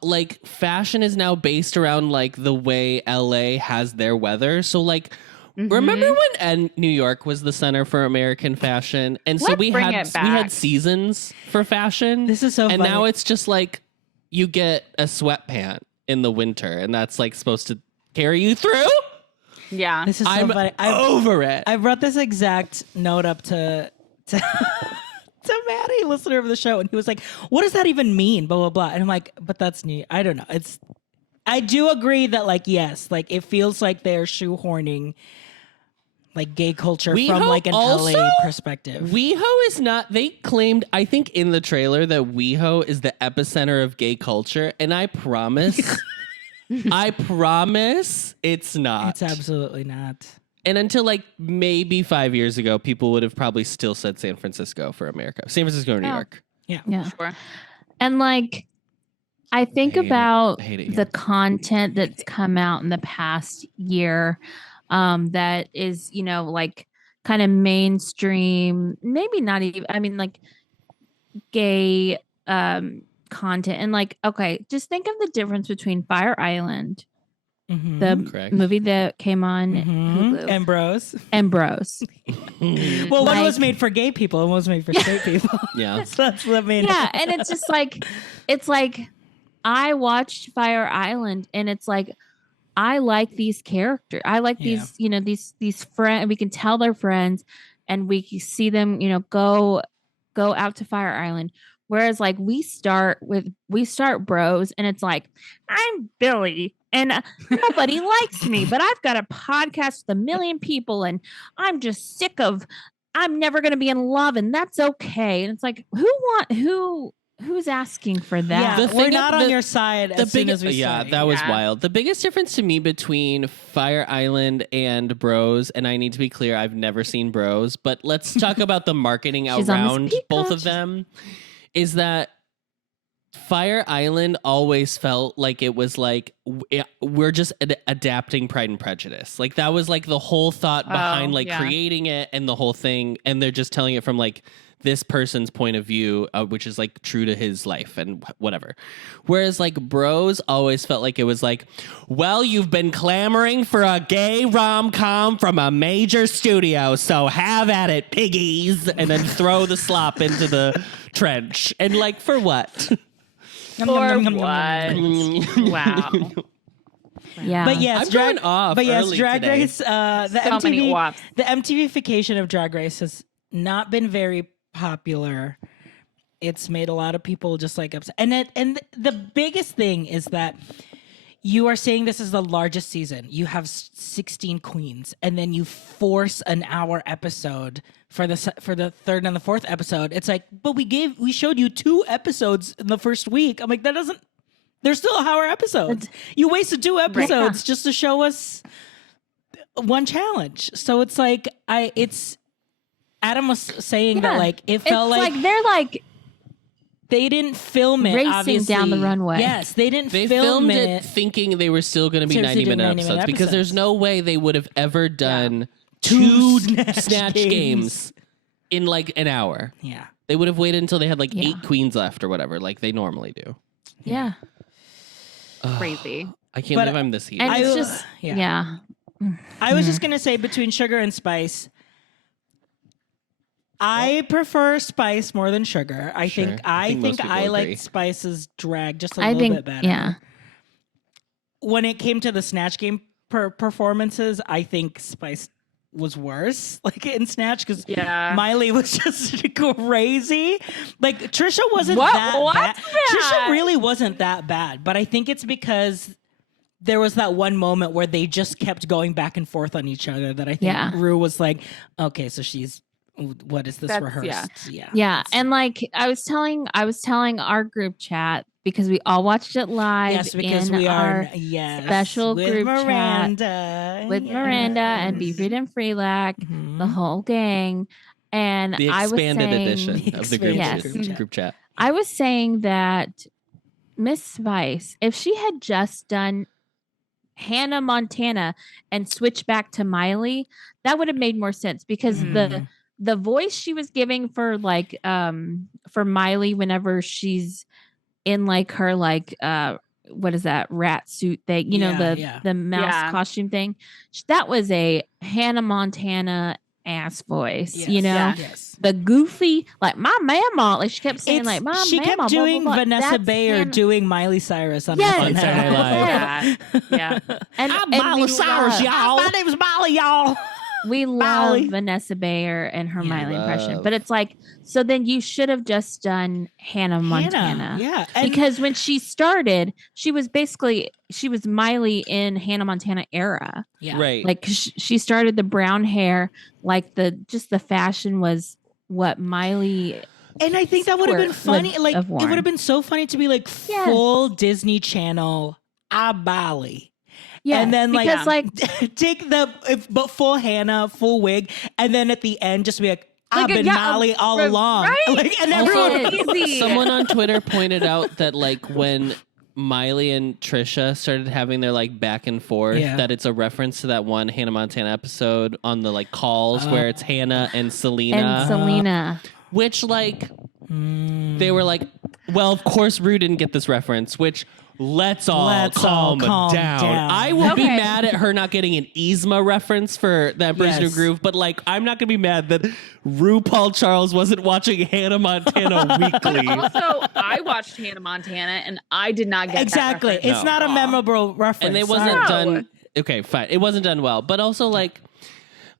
like fashion is now based around like the way LA has their weather. So like remember when New York was the center for American fashion, and so Let's we bring had it we had back. seasons for fashion. This is so and funny. now it's just like you get a sweatpant in the winter, and that's like supposed to carry you through. Yeah. This is so I'm funny. over it. I brought this exact note up to Maddie, listener of the show, and he was like, "What does that even mean?" Blah blah blah. And I'm like, "But that's new. I don't know." I do agree that like yes, like it feels like they're shoehorning like gay culture WeHo from like an also? LA perspective. WeHo is not. They claimed, I think, in the trailer that WeHo is the epicenter of gay culture, and I promise, I promise, it's not. It's absolutely not. And until like maybe 5 years ago, people would have probably still said San Francisco for America. San Francisco or New Oh. York. Yeah. Sure. And like, I think Hate it. about Hate it the here. content that's come out in the past year that is, you know, like kind of mainstream, maybe not even, I mean, like gay content. And like, okay, just think of the difference between Fire Island, Mhm. the Correct. movie that came on Mhm. Hulu, And bros. and Bros. Well, one was Like- made for gay people, and one was made for straight people. Yeah. So that's the main. Yeah, and it's just like, it's like I watched Fire Island, and it's like I like these characters. I like Yeah. these, you know, these friends. We can tell they're friends, and we see them, you know, go out to Fire Island. Whereas like we start bros and it's like, I'm Billy and nobody likes me, but I've got a podcast with 1 million people and I'm just sick of, I'm never going to be in love and that's okay. And it's like, who's asking for that? Yeah, The we're thing not of on your side as soon as we yeah, start. that was Yeah. wild. The biggest difference to me between Fire Island and Bros, and I need to be clear, I've never seen Bros, but let's talk about the marketing She's on the around speaker. both of them, is that Fire Island always felt like it was like we're just adapting Pride and Prejudice. Like that was like the whole thought behind like yeah. creating it and the whole thing, and they're just telling it from like this person's point of view, which is like true to his life and whatever. Whereas like Bros always felt like it was like, well, you've been clamoring for a gay rom-com from a major studio, so have at it, piggies, and then throw the slop into the trench. And like, for what? Yum, For yum, yum, yum, what? yum, yum. Wow. Yeah. But yes, I'm going off early Drag today. Race. The So many MTV, WAPs. the MTVification of Drag Race has not been very popular. It's made a lot of people just like upset. And the biggest thing is that you are saying this is the largest season. You have 16 queens, and then you force an hour episode for the third and the fourth episode. It's like, but we showed you 2 episodes in the first week. I'm like, that doesn't. They're still hour episodes. You wasted 2 episodes just to show us one challenge. So it's like Adam was saying that like it felt like they're like they didn't film it racing obviously. down the runway. Yes, they didn't They film filmed it. it thinking they were still going to be Seriously, 90-minute 90-minute episodes because there's episodes. no way they would have ever done 2 2 Snatch Snatch games. games in like an hour. Yeah. They would have waited until they had like Yeah. 8 queens left or whatever, like they normally do. yeah. Crazy. I can't But- believe I'm this heated. And it's I- just yeah. yeah. I was just gonna say between sugar and spice. I prefer spice more than sugar. I Sure. think I think most people I agree. like Spice's drag just a I little think bit better. yeah. When it came to the Snatch Game performances, I think Spice was worse. Like in Snatch, because Yeah. Miley was just crazy. Like Trisha wasn't What? that What's bad. that? Trisha really wasn't that bad, but I think it's because there was that one moment where they just kept going back and forth on each other that I think Yeah. Rue was like, okay, so she's, what is this That's- rehearsed? yeah. Yeah. And like I was telling our group chat because we all watched it live Yes, because in we our are special with group chat Miranda. with Miranda and Be Read and Freelac, Mhm. the whole gang. And the I was expanded saying, edition of the group, Yes. group chat. I was saying that Miss Spice, if she had just done Hannah Montana and switched back to Miley, that would have made more sense because Mhm. the voice she was giving for like for Miley whenever she's in like her like what is that rat suit thing, you know, the mouse Yeah. costume thing, that was a Hannah Montana ass voice, Yes. you know. Yeah. Yes. The goofy, like my mama, like she kept saying, like my she mama. kept blah, blah, doing blah. Vanessa That's Bayer Hannah- doing Miley Cyrus on Yes. Saturday Saturday Night Live. Yeah. And, I'm and Miley we Cyrus, love- y'all. My name's Miley, y'all. We love Miley. Vanessa Bayer and her Yeah, Miley impression, love. but it's like, so then you should have just done Hannah Montana. Yeah. And Because when she started, she was Miley in Hannah Montana era. yeah. Right. Like she started the brown hair, like the fashion was what Miley. And I think that would have been Stewart would funny. Like, have it worn. would have been so funny to be like Yes. full Disney Channel, Bali. Yeah, And then like, because like take but full Hannah, full wig. And then at the end, just be like, I've Like, been yeah, Molly all right? along. Like, and Also, everyone, Easy. someone on Twitter pointed out that like when Miley and Trisha started having their like back and forth, Yeah. that it's a reference to that one Hannah Montana episode on the like calls where it's Hannah and Selena, and Selena. which like they were like, well, of course Rue didn't get this reference, which let's all calm down. I would be Okay. mad at her not getting an Yzma reference for that Bruce New Yes. Groove, but like I'm not gonna be mad that RuPaul Charles wasn't watching Hannah Montana weekly. Also, I watched Hannah Montana and I did not get that Exactly. reference. It's not a Aw. memorable reference. And it wasn't No. done. Okay, fine. It wasn't done well. But also, like,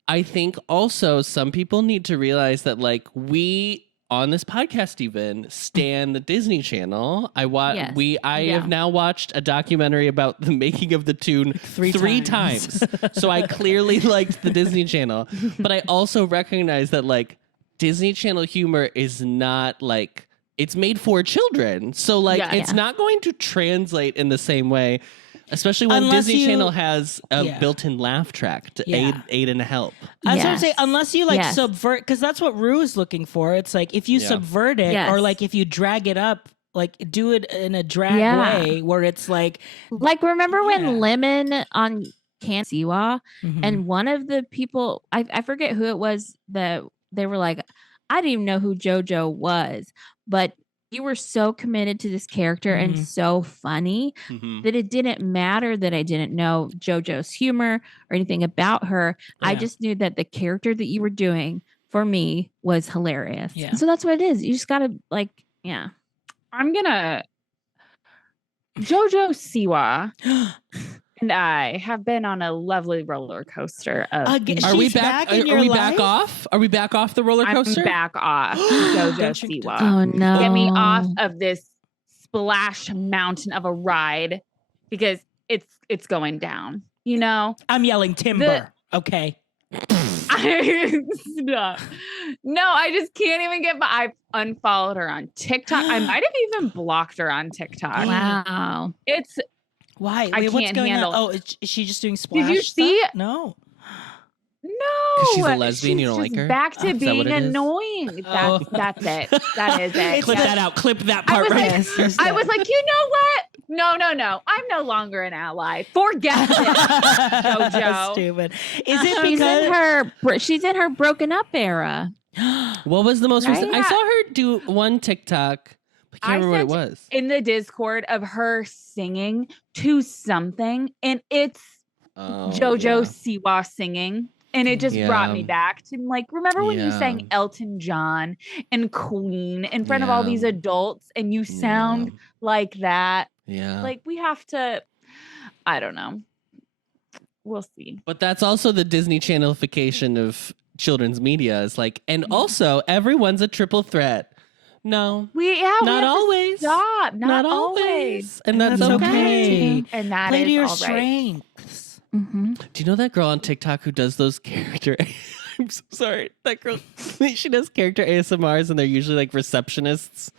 I think also some people need to realize that, like, we on this podcast even stan the Disney Channel. I Yes. have now watched a documentary about the making of the tune three times. So I clearly liked the Disney Channel, but I also recognize that like Disney Channel humor is not like it's made for children. So like Yeah. it's not going to translate in the same way. Especially when Unless Disney you- Channel has a Yeah. built-in laugh track to Yeah. aid and help. I was gonna Yes. say, unless you like Yes. subvert, because that's what Rue is looking for. It's like if you Yeah. subvert it, Yes. or like if you drag it up, like do it in a drag Yeah. way where it's like, Like, remember Yeah. when Lemon on Can Siwa mhm. and one of the people, I forget who it was, that they were like, I didn't even know who JoJo was, but you were so committed to this character and Mhm. so funny that it didn't matter that I didn't know JoJo's humor or anything about her. I Yeah. just knew that the character that you were doing for me was hilarious. Yeah. And so that's what it is. You just gotta like, yeah. I'm gonna Jojo Siwa and I have been on a lovely roller coaster of Again, Are we She's back? back in Are your we life? back off? Are we back off the roller I'm coaster? back off Jojo Don't you- Siwa. Oh no. Get me off of this splash mountain of a ride because it's going down. You know? I'm yelling timber. Okay. Stop. No, I just can't even get by. I've unfollowed her on TikTok. I might have even blocked her on TikTok. Wow. It's Why? I Wait, what's can't going handle- on? Oh, is she just doing splash? you see stuff? it? No. no. she's a lesbian, you she's don't like just her? Back to Is that what being it is? annoying. Oh. That's it. That is it. Clip Yeah. that out. Clip that I part was right like- there. I was like, you know what? No. I'm no longer an ally. Forget it. JoJo. Stupid. Is it She's in her broken up era. What was the most Right? recent? I Yeah. saw her do one TikTok. I can't I remember what it sent was. in the Discord of her singing to something, and it's Oh, JoJo Siwa singing. And it just brought me Yeah. back to like, remember when you sang Yeah. Elton John and Queen in front of all Yeah. these adults and you sound like that? Yeah. Like, we have to, I don't know. We'll see. But that's also the Disney channelification of children's media. Is like, and also everyone's a triple threat. No, We not have to always. stop. Not, always. always. And that's, That's okay. okay. And that Play is to your all right. strengths. Mm-hmm. Do you know that girl on TikTok who does those character? I'm so sorry. That girl, she does character ASMRs, and they're usually like receptionists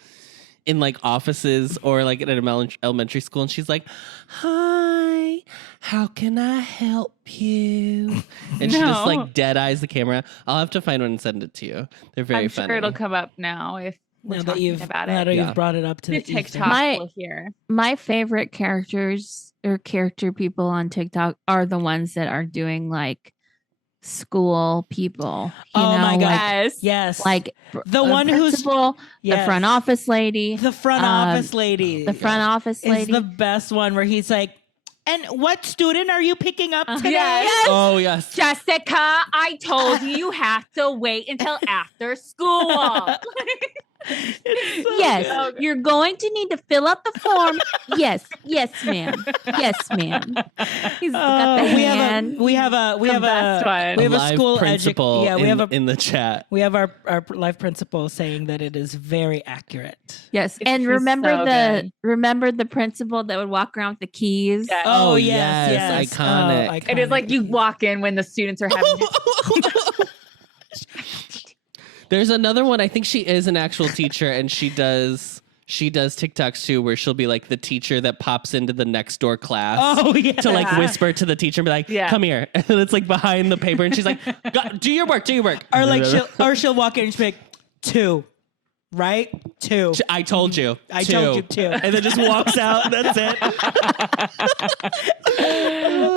in like offices or like at an elementary school. And she's like, "Hi, how can I help you?" And she just No. like dead eyes the camera. I'll have to find one and send it to you. They're very I'm funny. sure it'll come up now if we're Now that talking about now it. that Yeah. you've brought it up to The the ether. TikTok My- will hear. My favorite characters or character people on TikTok are the ones that are doing like school people. You Oh my know, God. Yes. Yes. Like The a one who's- principal, Yes. the front office lady, the front office lady. the front office is lady. the best one where he's like, and what student are you picking up today? Yes. Oh yes. Jessica, I told you you have to wait until after school. It's so Yes, good. you're going to need to fill out the form. Yes, ma'am. Yes, ma'am. He's got the hand. we have a best one. we have a live school principal yeah, we have a in the chat. we have our life principal saying that it is very accurate. Yes, It's and just remember so the good. principal that would walk around with the keys. Yeah. Oh, yes, yes, yes. iconic. Oh, It is like you walk in when the students are having There's another one. I think she is an actual teacher, and she does TikToks too, where she'll be like the teacher that pops into the next door class. Oh yeah. To like whisper to the teacher and be like, Yeah. "Come here," and it's like behind the paper, and she's like, "Do your work, do your work." Or like she'll walk in and she'll be like, 2, right? 2. I told you. I told you 2. And then just walks out. That's it.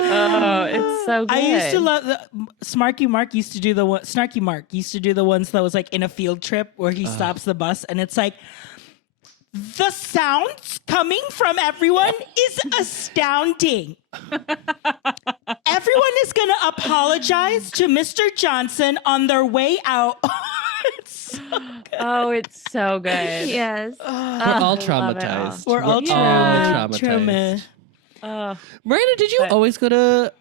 Oh, it's so good. I used to love Snarky Mark used to do the ones that was like in a field trip where he stops the bus and it's like the sounds coming from everyone is astounding. Everyone is going to apologize to Mr. Johnson on their way out. It's so good. Oh, it's so good. Yes. We're all I love it all. traumatized. We're all traumatized. trauma. Miranda, did you But- always go to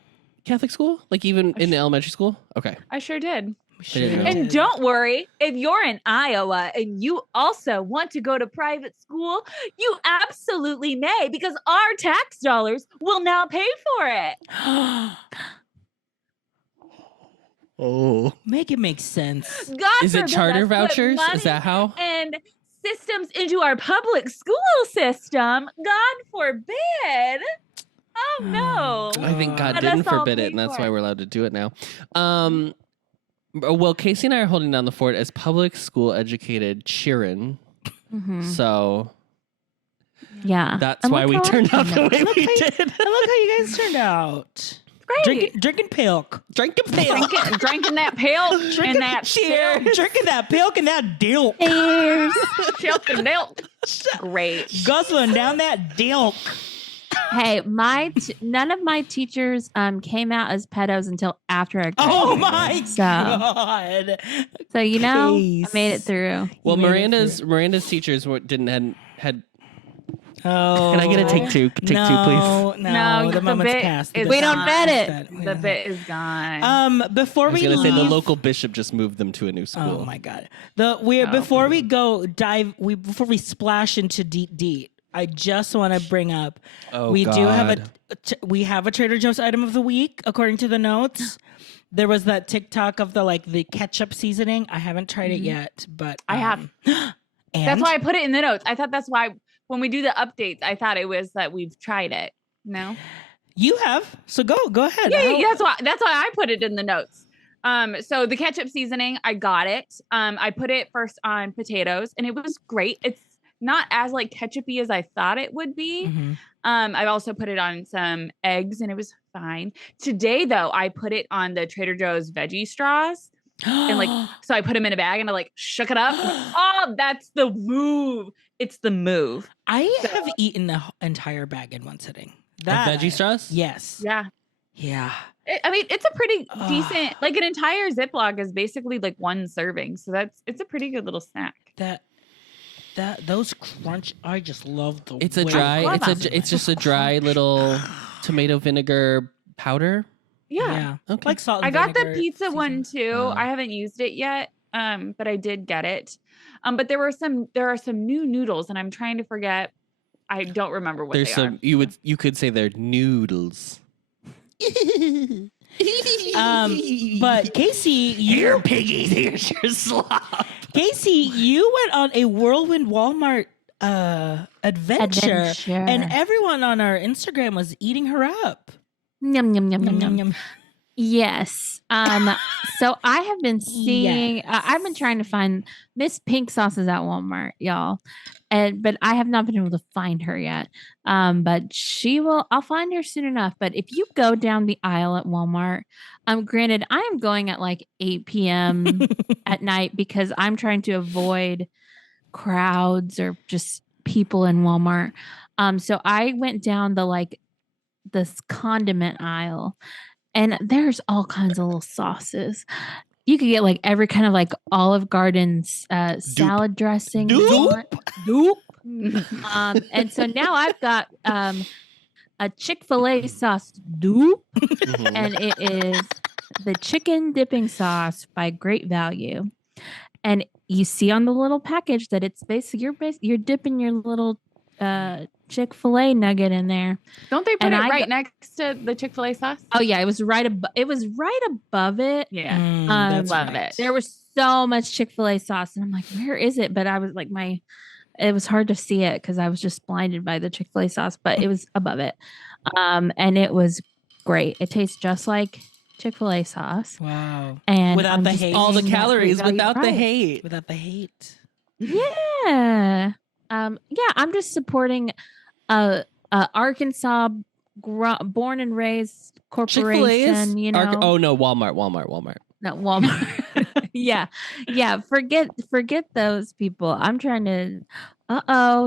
Catholic school? Like even in the elementary school? Okay. I sure did. didn't know. And don't worry, if you're in Iowa and you also want to go to private school, you absolutely may, because our tax dollars will now pay for it. Oh. Make it make sense. God Is it forbid charter us put vouchers? money Is that how? and systems into our public school system. God forbid. Oh no. I think God Let didn't us all forbid pay it, and that's for why it. we're allowed to do it now. Well, Casey and I are holding down the fort as public school educated Sheeran. Mhm. So Yeah. that's And why look we how turned out the awesome way we did. I look how you guys turned out. Great. Drinking PILK. Drinking Drinking that pill and that Cheer. Drinking that PILK and that dilk. Cheers. Milk and milk. Great. Guzzling down that dilk. Hey, none of my teachers came out as pedos until after I Oh graduated. my So- God. So you know, I Case. made it through. Well, You made it Miranda's teachers had. Oh. Can I get a take two? Take two, please. No, No, the the moment's bit passed. is We don't gone. bet it. The bit is gone. Before I was we gonna say the leave- local bishop just moved them to a new school. Oh my God. Before we go before we splash into deep, I just want to bring up Oh, we do have God. we have a Trader Joe's item of the week according to the notes. There was that TikTok of the ketchup seasoning. I haven't tried it yet, but I have. And That's why I put it in the notes. I thought that's why when we do the updates, I thought it was that we've tried it. No? you have. So go ahead. Yeah, that's why I put it in the notes. So the ketchup seasoning, I got it. I put it first on potatoes and it was great. It's not as ketchup-y as I thought it would be. Mhm. I also put it on some eggs and it was fine. Today though, I put it on the Trader Joe's veggie straws. And so I put them in a bag and I shook it up. Oh, that's the move. It's the move. I have eaten the entire bag in one sitting. Veggie straws? Yes. Yeah. Yeah. I mean, it's a pretty decent, an entire Ziploc is basically one serving. So it's a pretty good little snack. Those crunch. I just love the. It's a way- dry. It's just a dry little tomato vinegar powder. Yeah. Okay. Like salt. I And got the vinegar pizza one seasoning. too. I haven't used it yet. But I did get it. But there are some new noodles and I'm trying to forget. I don't remember what There's they some. are. You could say they're noodles. But Casey, piggy. Here's your slop. Casey, you went on a whirlwind Walmart adventure, and everyone on our Instagram was eating her up. Yum, yum, yum, yum, Yum, yum. yum, yum. Yes. So I have been seeing. I've been trying to find Miss Pink sauces at Walmart, y'all, but I have not been able to find her yet. But she will. I'll find her soon enough. But if you go down the aisle at Walmart, granted, I am going at 8 p.m. at night because I'm trying to avoid crowds or just people in Walmart. So I went down this condiment aisle. And there's all kinds of little sauces. You could get every kind of Olive Garden's salad dressing. Doop. And so now I've got a Chick-fil-A sauce dupe, Mhm. and it is the chicken dipping sauce by Great Value. And you see on the little package that it's basically you're dipping your little Chick-fil-A nugget in there. Don't they put And it I right next to the Chick-fil-A sauce? Oh yeah, it was right above it. Yeah. That's love right. it. There was so much Chick-fil-A sauce, and I'm like, where is it? But I was it was hard to see it because I was just blinded by the Chick-fil-A sauce, but it was above it. And it was great. It tastes just like Chick-fil-A sauce. Wow. And Without I'm the just hate. All the eating that calories Great Value without the price. hate. Without the hate. Yeah. Yeah, I'm just supporting Arkansas born and raised Chick-fil-A is. corporation, you know. Oh no, Walmart. Not Walmart. yeah. Forget those people. I'm trying to.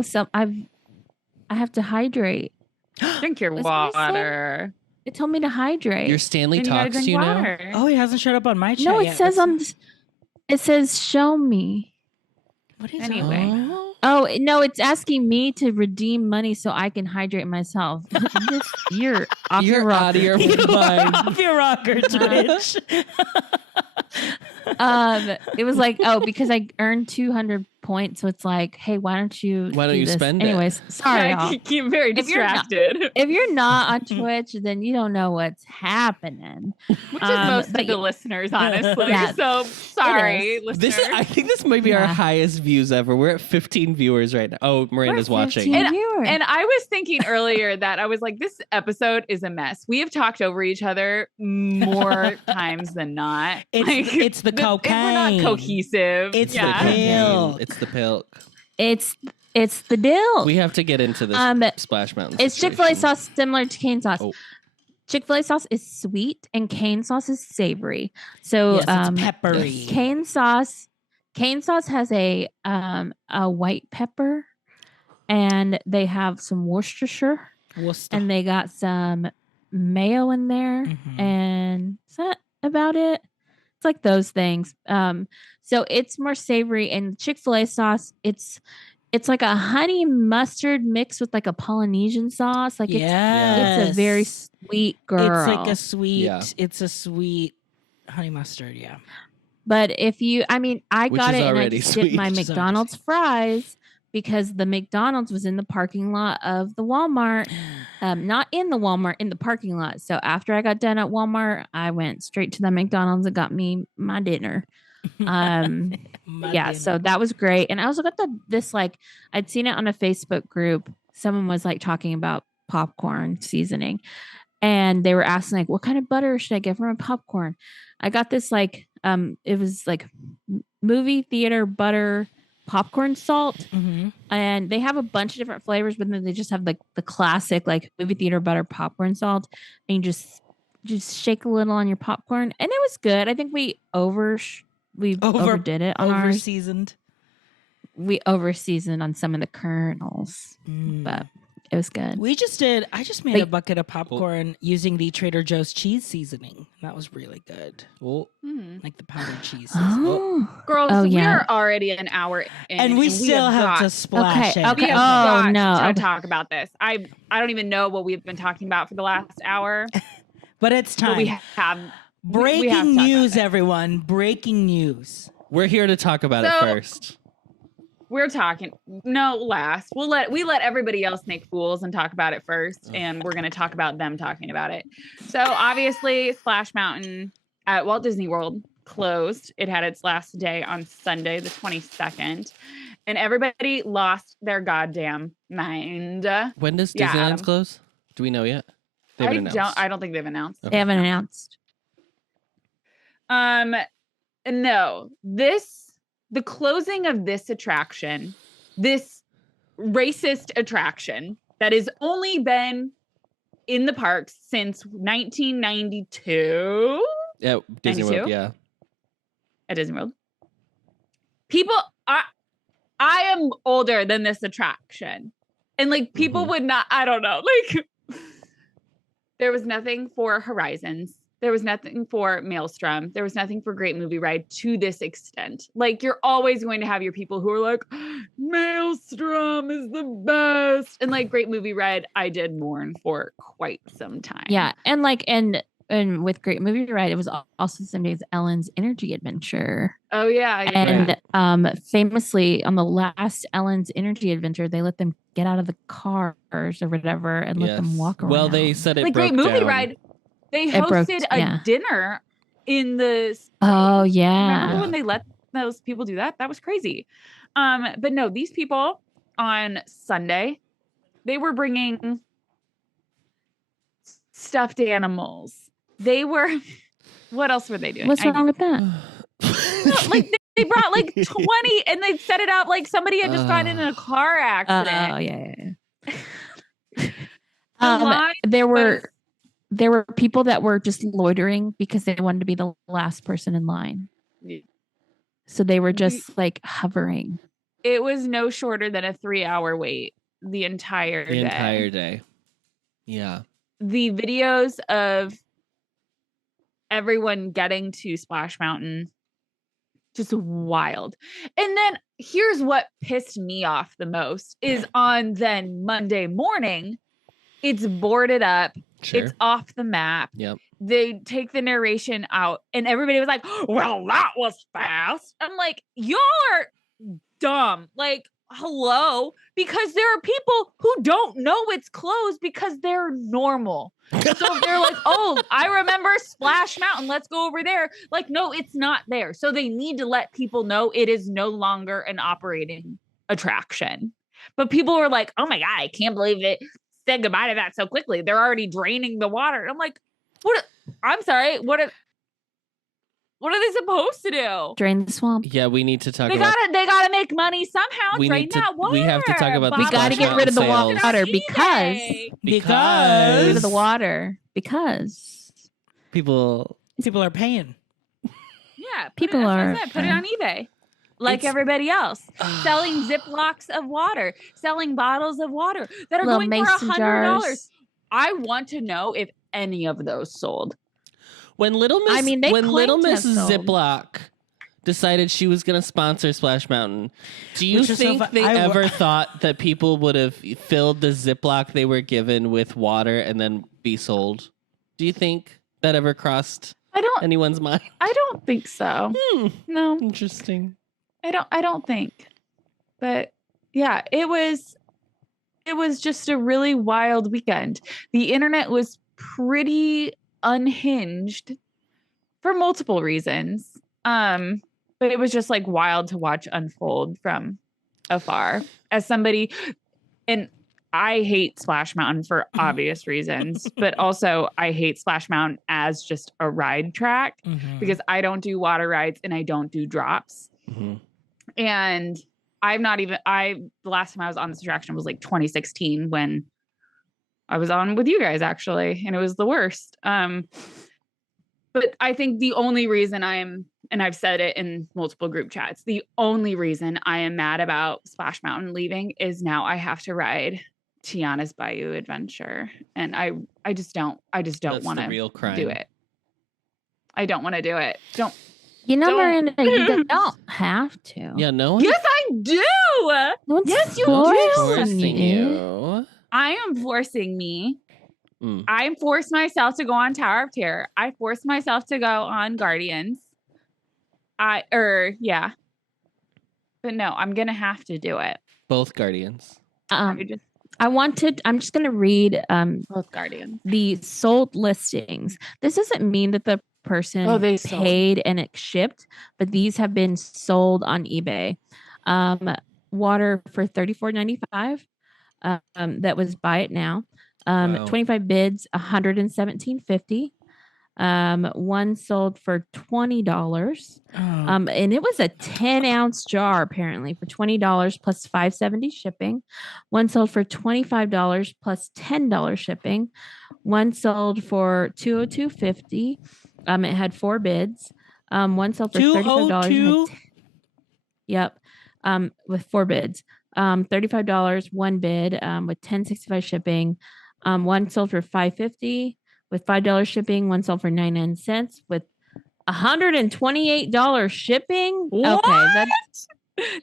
So I have to hydrate. Drink your Is that what it said? water. It told me to hydrate. Your Stanley Then you gotta talks drink to you now. water. Oh, he hasn't showed up on my chat no, it yet. says What's- it says show me. What is Anyway. Oh. Oh no, it's asking me to redeem money so I can hydrate myself. You're off your You're out of rocker. your You mind. off your rocker, Twitch. It was like, oh, because I earned 200 points, so it's like, hey, why don't you do this? spend it? Anyways, sorry, I y'all. keep very If you're not- distracted. If you're not on Twitch, then you don't know what's happening. Which is most but of the listeners, honestly. Yeah, So sorry, listeners. I think this might be our Yeah. highest views ever. We're at 15 viewers right now. Oh, Miranda's We're watching. 15 viewers. And I was thinking earlier that I was like, this episode is a mess. We have talked over each other more times than not. It's the cocaine. We're not cohesive. It's the yeah. PILK. It's the PILK. It's the deal. We have to get into this Splash Mountain. It's Chick-fil-A situation. sauce similar to cane sauce. Oh. Chick-fil-A sauce is sweet and cane sauce is savory. So Yes, it's peppery. Cane sauce has a white pepper, and they have some Worcestershire, and they got some mayo in there, Mhm. and is that about it? It's like those things. So it's more savory, and Chick-fil-A sauce, it's like a honey mustard mixed with like a Polynesian sauce. Like it's a very sweet girl. It's like a sweet. Yeah. It's a sweet honey mustard. Yeah. But if you, I mean, I Which got is it and I already just did sweet. my Which is already McDonald's fries because the McDonald's was in the parking lot of the Walmart. Not in the Walmart, in the parking lot. So after I got done at Walmart, I went straight to the McDonald's and got me my dinner. Yeah, so that was great. And I also got this like, I'd seen it on a Facebook group. Someone was like talking about popcorn seasoning, and they were asking like, what kind of butter should I get for my popcorn? I got this like, it was like movie theater butter popcorn salt, and they have a bunch of different flavors, but then they just have like the classic like movie theater butter popcorn salt, and you just shake a little on your popcorn, and it was good. I think we overdid it on ours. Over-seasoned. We over-seasoned on some of the kernels, but it was good. I just made a bucket of popcorn using the Trader Joe's cheese seasoning. That was really good. Oh. Like the powdered cheese. Girls, Oh, we yeah. are already an hour in, And we still have to splash it. We Okay. have Oh, got no. to Okay. talk about this. I don't even know what we've been talking about for the last hour. But it's time. But we have Breaking we have to talk news, about it. everyone. Breaking news. We're here to talk about it So- first. We're talking last. We let everybody else make fools and talk about it first, and we're gonna talk about them talking about it. So obviously, Splash Mountain at Walt Disney World closed. It had its last day on Sunday, the 22nd, and everybody lost their goddamn mind. When does Yeah, Disneyland Adam. close? Do we know yet? They haven't announced. I don't think they've announced. Okay. They haven't announced. No, the closing of this attraction, this racist attraction that has only been in the parks since 1992 Yeah, Disney 92? World, yeah. at Disney World. People, I am older than this attraction. And like people would not, I don't know, like there was nothing for Horizons. There was nothing for Maelstrom. There was nothing for Great Movie Ride to this extent. Like you're always going to have your people who are like, Maelstrom is the best. And like Great Movie Ride, I did mourn for quite some time. Yeah, and like and with Great Movie Ride, it was also the same day as Ellen's Energy Adventure. Oh yeah. And famously on the last Ellen's Energy Adventure, they let them get out of the cars or whatever and let them walk around. Well, they said it like broke Great Movie down. Ride, they It broke- hosted yeah. a dinner in the Oh yeah. Remember when they let those people do that? That was crazy. But no, these people on Sunday, they were bringing stuffed animals. They were, what else were they doing? What's wrong with that? Like they brought like 20 and they set it up like somebody had just gotten in a car accident. Oh yeah. The line There was- were people that were just loitering because they wanted to be the last person in line. So they were just like hovering. It was no shorter than a 3-hour wait the entire The day. entire day. Yeah. The videos of everyone getting to Splash Mountain, just wild. And then here's what pissed me off the most is on then Monday morning, it's boarded up. Sure. It's off the map. Yep. they take the narration out and everybody was like, well, that was fast. I'm like, y'all are dumb. Like, hello, because there are people who don't know it's closed because they're normal. So they're like, oh, I remember Splash Mountain. Let's go over there. Like, no, it's not there. So they need to let people know it is no longer an operating attraction. But people were like, oh my God, I can't believe it said goodbye to that so quickly. They're already draining the water. I'm like, what? I'm sorry. What are they supposed to do? Drain the swamp. Yeah, we need to talk They about. gotta make money somehow. We Drain need to- that water. we have to talk about the We got to Splash get rid of the Mountain sales. water eBay. get rid of the Because water because People. people are paying. Yeah, People that's what I are said. Put it on eBay. Like It's- everybody else, selling Ziplocs of water, selling bottles of water that are Little going for mason $100. jars. I want to know if any of those sold. When Little Miss, I mean, they when Little claim to Miss have sold. Ziploc decided she was going to sponsor Splash Mountain, do you Which is so think fu- they I w- ever thought that people would have filled the Ziploc they were given with water and then be sold? Do you think that ever crossed I anyone's mind? don't think so. No, Interesting. I don't think. But yeah, it was just a really wild weekend. The internet was pretty unhinged for multiple reasons. But it was just like wild to watch unfold from afar. As somebody, and I hate Splash Mountain for obvious reasons, but also I hate Splash Mountain as just a ride track Mhm. because I don't do water rides and I don't do drops. Mm-hmm. And the last time I was on this attraction was like 2016 when I was on with you guys actually, and it was the worst. But I think the only reason and I've said it in multiple group chats, the only reason I am mad about Splash Mountain leaving is now I have to ride Tiana's Bayou Adventure. And I just don't That's want the real to crime. do it. I don't want to do it. Don't. You know, Don't. Miranda, you don't have to. Yeah, no one. Yes, I do. No one's Yes, you forcing forcing you. you. I am forcing me. Mm. I forced myself to go on Tower of Terror. I forced myself to go on Guardians. Yeah. But no, I'm gonna have to do it. Both Guardians. I'm just going to read both Guardians. the sold listings. This doesn't mean that the person they sold. paid and it shipped, but these have been sold on eBay. Water for $34.95. That was buy it now. Wow. 25 bids, $117.50. One sold for $20. Oh. And it was a 10-ounce jar apparently for $20 plus $5.70 shipping. One sold for $25 plus $10 shipping. One sold for $202.50. It had 4 bids. One sold for $35. and had 202? Yep. With 4 bids. $35, one bid, with $10.65 shipping. One sold for $5.50 with $5 shipping. One sold for 99 cents with $128 shipping. What? Okay,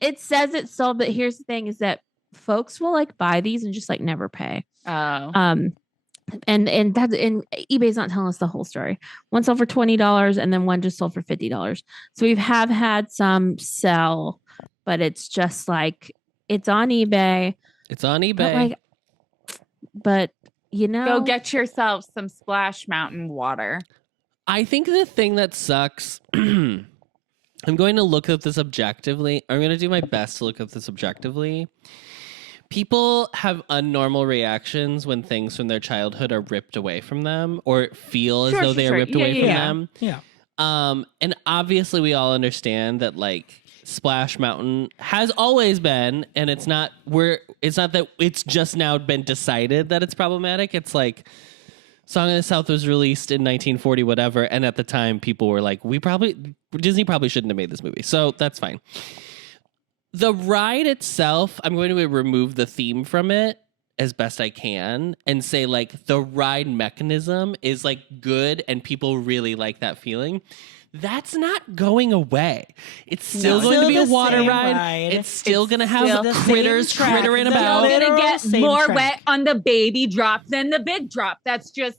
it says it's sold, but here's the thing: is that folks will like buy these and just like never pay. Oh. And that's and eBay's not telling us the whole story. One sold for $20 and then one just sold for $50. So we have had some sell, but it's just like it's on eBay. It's on eBay. But you know, Go get yourself some Splash Mountain water. I think the thing that sucks. I'm going to look at this objectively. I'm going to do my best to look at this objectively. People have unnormal reactions when things from their childhood are ripped away from them or feel as though they are ripped away from them. Yeah. And obviously we all understand that like Splash Mountain has always been, and it's not that it's just now been decided that it's problematic. It's like Song of the South was released in 1940, whatever. And at the time people were like, Disney probably shouldn't have made this movie. So that's fine. The ride itself, I'm going to remove the theme from it as best I can and say like the ride mechanism is like good and people really like that feeling. That's not going away. It's still going to be a water ride. It's still going to have the critters same track. crittering The about. You're gonna get Same more track. wet on the baby drop than the big drop. That's just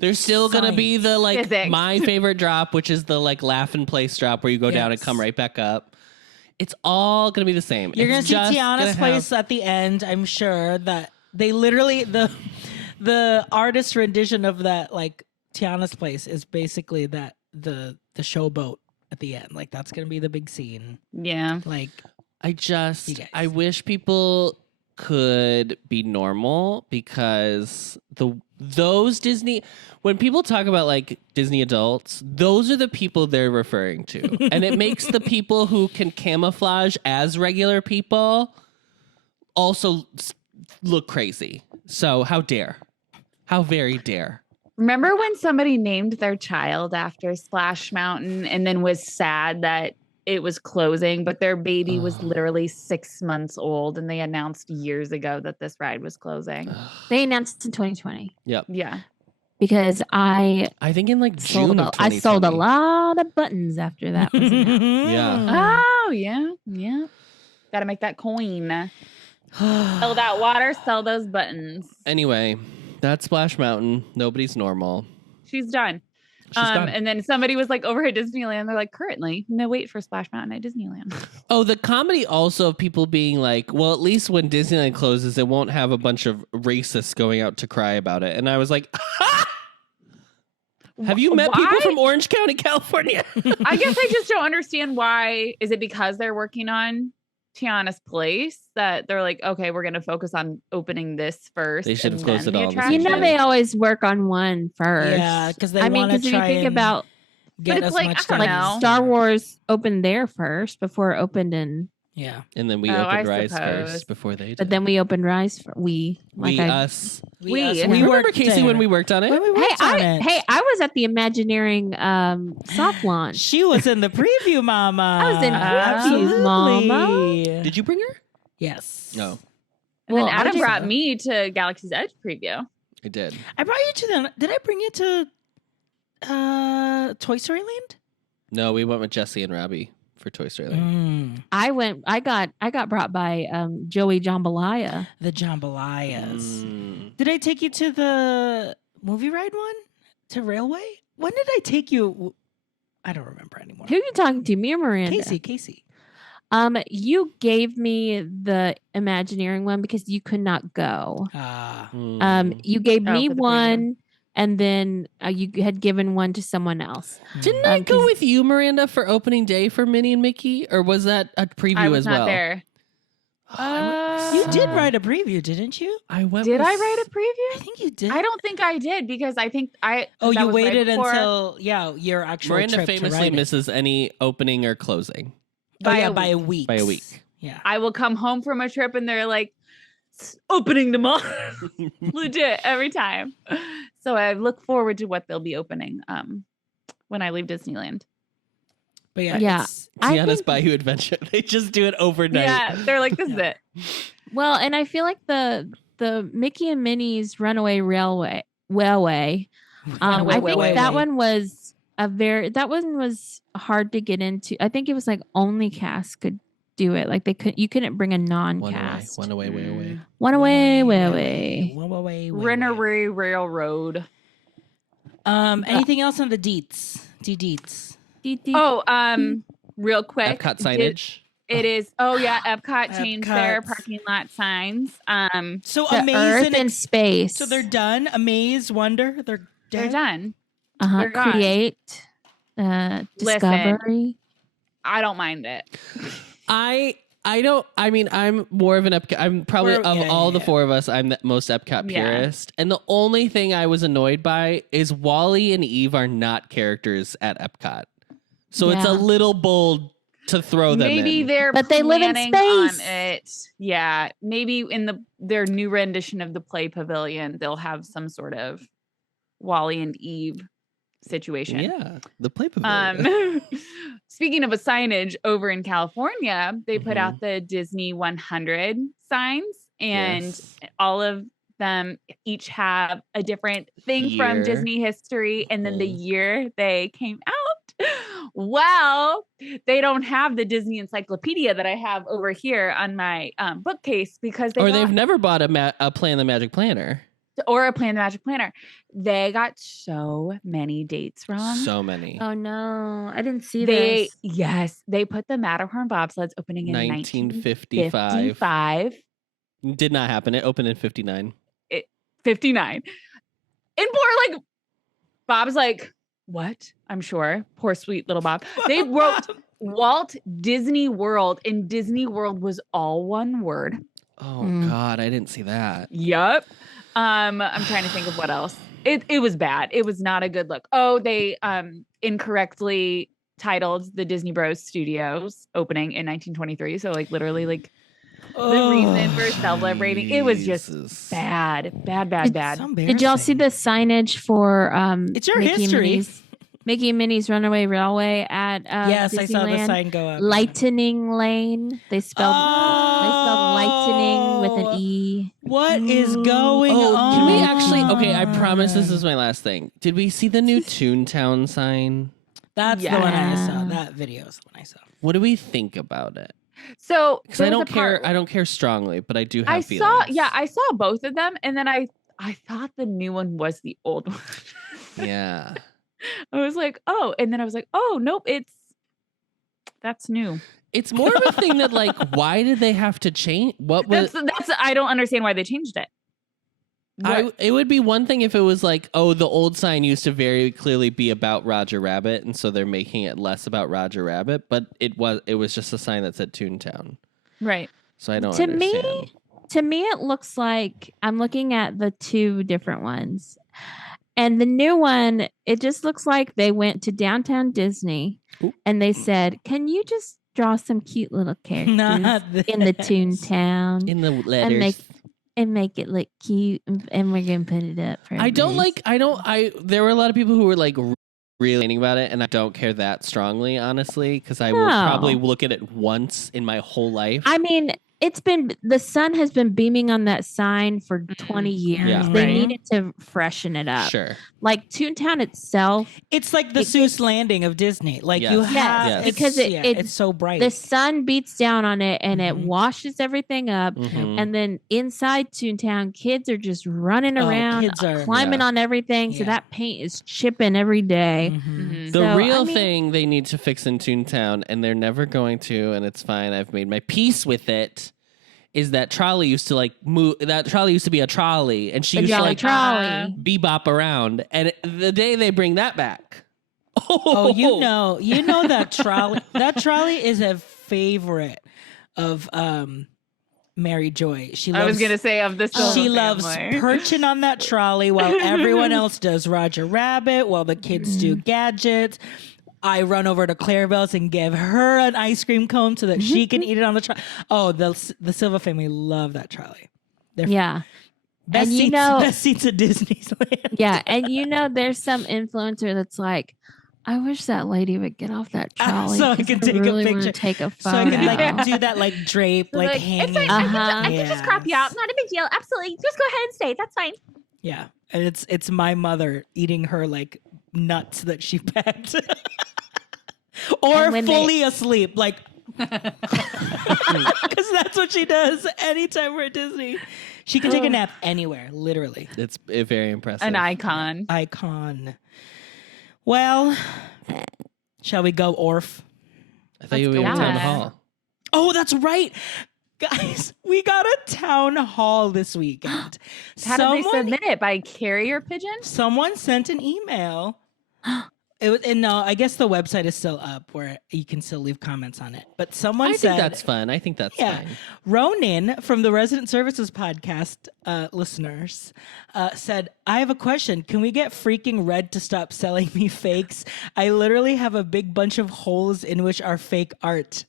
There's still gonna be the like Physics. my favorite drop, which is the like laugh in place drop where you go down and come right back up. It's all gonna be the same. You're gonna It's see just Tiana's gonna place at the end. I'm sure that they literally the artist rendition of that like Tiana's place is basically that the showboat at the end. Like that's gonna be the big scene. Yeah. Like I wish people could be normal because those Disney, when people talk about like Disney adults, those are the people they're referring to. And it makes the people who can camouflage as regular people also look crazy. So how very dare. Remember when somebody named their child after Splash Mountain and then was sad that it was closing, but their baby was literally 6 months old and they announced years ago that this ride was closing? They announced in 2020 Yep. Yeah. because I think in like June of 2020. I sold a lot of buttons after that was announced. Yeah. Oh, yeah. Yeah. Got to make that coin. Sell that water, sell those buttons. Anyway, that's Splash Mountain. Nobody's normal. She's done. She's done. And then somebody was like over at Disneyland. They're like, currently, no wait for Splash Mountain at Disneyland. Oh, the comedy also of people being like, well, at least when Disneyland closes, it won't have a bunch of racists going out to cry about it. And I was like, have you met people from Orange County, California? I guess I just don't understand why. Is it because they're working on Tiana's place that they're like, okay, we're going to focus on opening this first? They should have and closed then it the all at the attraction? same You know, they always work on one first. Yeah, because they I mean, want to because if you try think and about get it's as like, much I don't done. know. Star Wars opened there first before it opened in, Yeah, And then we Oh, opened I Rise suppose. first before they did. but then we opened Rise for us. We Remember worked Casey there. when we worked on it? When we worked on it. I was at the Imagineering soft launch. She was in the preview, Mama. I was in previews, Absolutely. Did you bring her? Yes. No, And then Well, I Adam just- brought me to Galaxy's Edge preview. I did. I brought you to the. Did I bring you to Toy Story Land? No, we went with Jesse and Robbie for Toy Story Land. I got brought by Joey Jambalaya. The jambalayas. Mm. Did I take you to the movie ride one? To Railway? When did I take you? I don't remember anymore. Who are you talking to? Me or Miranda? Casey. You gave me the Imagineering one because you could not go. Mm. You gave Oh, me for the preview. one, and then you had given one to someone else. Didn't I go 'cause- with you, Miranda, for opening day for Minnie and Mickey? Or was that a preview I was as not well? there. You did write a preview, didn't you? I went Did with- I write a I preview? think you did. I don't think I did because I think I. Oh, that you was right waited before- until your actual Miranda trip to famously write it. misses any opening or closing. by a by a week. By a week. Yeah. I will come home from a trip and they're like opening them all legit every time. So I look forward to what they'll be opening when I leave Disneyland. But yeah. Yeah. it's- Tiana's think- Bayou Adventure. They just do it overnight. Yeah, they're like, this is it. Well, and I feel like the Mickey and Minnie's Runaway Railway. Runaway I think Railway. that one was was hard to get into. I think it was like only cast could do it. Like you couldn't bring a non-cast. One away, way away. One away, way away. Way. Runaway Railroad. Anything else on the deets? Deets. Oh, real quick. Epcot signage. It is. Oh yeah, Epcot changed their Epcot's- parking lot signs. So The Amaze Earth and Space. So they're done. Amaze, Wonder, they're they're dead. done. uh-huh. they're gone. Create, Discovery. I don't mind it. I don't. I mean, I'm more of an Epcot. I'm probably We're- of yeah, all yeah, the four of us. I'm the most Epcot Yeah. purist. And the only thing I was annoyed by is Wally and Eve are not characters at Epcot, so it's Yeah. a little bold to throw them Maybe in. they're But they live in planning on space. it. Yeah, maybe in their new rendition of the Play Pavilion, they'll have some sort of Wally and Eve situation. Yeah, the play pavilion. Speaking of a signage over in California, they put Mhm. out the Disney 100 signs, and Yes. all of them each have a different thing from Year. Disney history, and then the Mhm. year they came out. Well, they don't have the Disney encyclopedia that I have over here on my bookcase because Or they've never bought a Plan the Magic Planner. or a Plan the Magic Planner. They got so many dates wrong. So many. Oh no, I didn't see this. They put the Matterhorn bobsleds opening in 1955. 1955. Did not happen. It opened in 59. 59. And poor like Bob's like, what? I'm sure. Poor sweet little Bob. They wrote Walt Disney World, and Disney World was all one word. Oh God, I didn't see that. Yup. I'm trying to think of what else. It was bad. It was not a good look. Oh, they incorrectly titled the Disney Bros Studios opening in 1923. So like literally like the reason for celebrating. It was just bad. So Did y'all see the signage for It's your Mickey history. Minnie's, Mickey and Minnie's Runaway Railway at Yes, I saw the Disneyland? sign go up. Lightning Lane. They spelled lightning with an E. What is going on? Can we actually? Okay, I promise this is my last thing. Did we see the new Toontown sign? That's the one I saw. Yeah. That video is the one I saw. What do we think about it? So Because I don't care. I don't care strongly, but I do have feelings. I saw both of them, and then I thought the new one was the old one. Yeah. I was like, oh, and then I was like, oh, nope, that's new. It's more of a thing that like, why did they have to change? What was? That's I don't understand why they changed it. It would be one thing if it was like, oh, the old sign used to very clearly be about Roger Rabbit, and so they're making it less about Roger Rabbit. But it was just a sign that said Toontown, Right. so I don't To understand. me, it looks like I'm looking at the two different ones. And the new one, it just looks like they went to Downtown Disney and they said, can you just draw some cute little characters Not in the this. Toontown In the letters. and make it look cute and we're going to put it up for There were a lot of people who were like really thinking about it, and I don't care that strongly, honestly, because I will probably look at it once in my whole life. I mean, the sun has been beaming on that sign for 20 years. Yeah. They Right. needed to freshen it up. Sure. Like Toontown itself, It's like the Seuss Landing of Disney. Like you Yes. have Yes. Because it's so bright. the sun beats down on it and it Mhm. washes everything up. Mhm. And then inside Toontown, kids are just running Oh, around, kids are- climbing Yeah. on everything. So Yeah. that paint is chipping every day. Mhm. The So, real I mean- thing they need to fix in Toontown, and they're never going to, and it's fine. I've made my peace with it. Is that trolley used to like move? That trolley used to be a trolley, and she The used to Jolly like Trolley. bebop around. And the day they bring that back, Oh, you know that trolley. That trolley is a favorite of Mary Joy. I was gonna say of this. She loves perching on that trolley while everyone else does Roger Rabbit, while the kids do gadgets. I run over to Clarabelle's and give her an ice cream cone so that she can eat it on the trolley. Oh, the Silva family love that trolley. They're Yeah. best and seats, you know- best seats at Disneyland. Yeah. And there's some influencer that's like, I wish that lady would get off that trolley. So I 'cause could take a really wanna picture. take a So photo. I can like do that like drape, like Like, hanging. it's fine. I can just crop you out. Yes. Not a big deal. Absolutely. Just go ahead and stay. That's fine. Yeah, and it's my mother eating her like nuts that she packed, or And when fully asleep, like because that's what she does anytime we're at Disney. She can take a nap anywhere, literally. it's very impressive. An icon. Icon. Well, shall we go Orf? I thought you were in Let's town go. hall. Oh, that's right. Guys, we got a town hall this weekend. How did they submit it? By carrier pigeon? Someone sent an email. It was, and no, I guess the website is still up where you can still leave comments on it. But someone I said, think that's fun. I think that's yeah, fine. Ronan from the Resident Services podcast listeners said, I have a question. Can we get freaking Red to stop selling me fakes? I literally have a big bunch of holes in which are fake art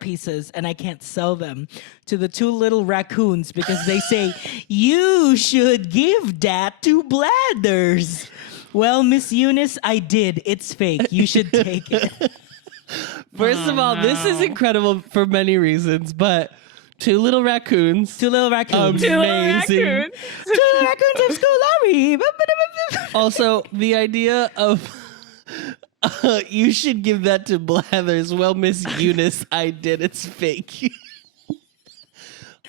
pieces, and I can't sell them to the two little raccoons because they say, you should give that to Blathers. Well, Miss Eunice, I did. It's fake. You should take it. First of all, this is incredible for many reasons, but two little raccoons. Two little raccoons. Amazing. Two little raccoons of school lorry. Also, the idea of you should give that to Blathers. Well, Miss Eunice, I did. It's fake.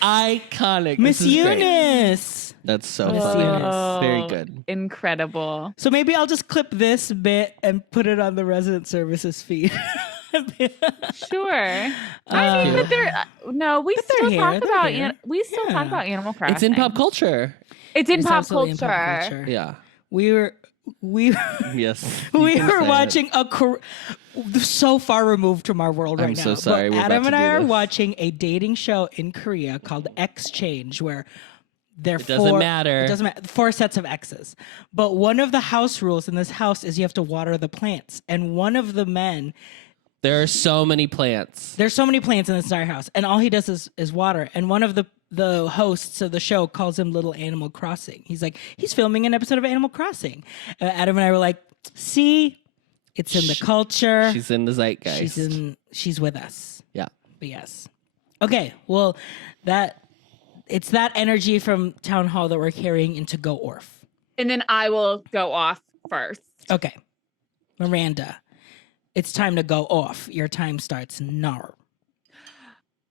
Iconic. Miss This is great. Eunice. That's so Let's see funny. this. Very good. Incredible. So maybe I'll just clip this bit and put it on the resident services feed. Sure. I mean, but we But still they're talk here, they're about here. we still talk Yeah. about Animal Crossing. It's in pop culture. It's in It's pop absolutely in culture. pop culture. Yeah. We were Yes. we you can were say it. watching so far removed from our world right I'm now. so sorry. But We're Adam about and to I do are this. watching a dating show in Korea called Exchange, where there It doesn't matter. It doesn't matter. 4 sets of X's. But one of the house rules in this house is you have to water the plants. And one of the men, There are so many plants. there's so many plants in this entire house, and all he does is water. And one of the hosts of the show calls him Little Animal Crossing. He's like, he's filming an episode of Animal Crossing. Adam and I were like, see, it's in the culture. She's in the zeitgeist. She's with us. Yeah. But yes. Okay. Well, it's that energy from Town Hall that we're carrying into Go Orf. And then I will go off first. Okay. Miranda, it's time to go off. Your time starts now.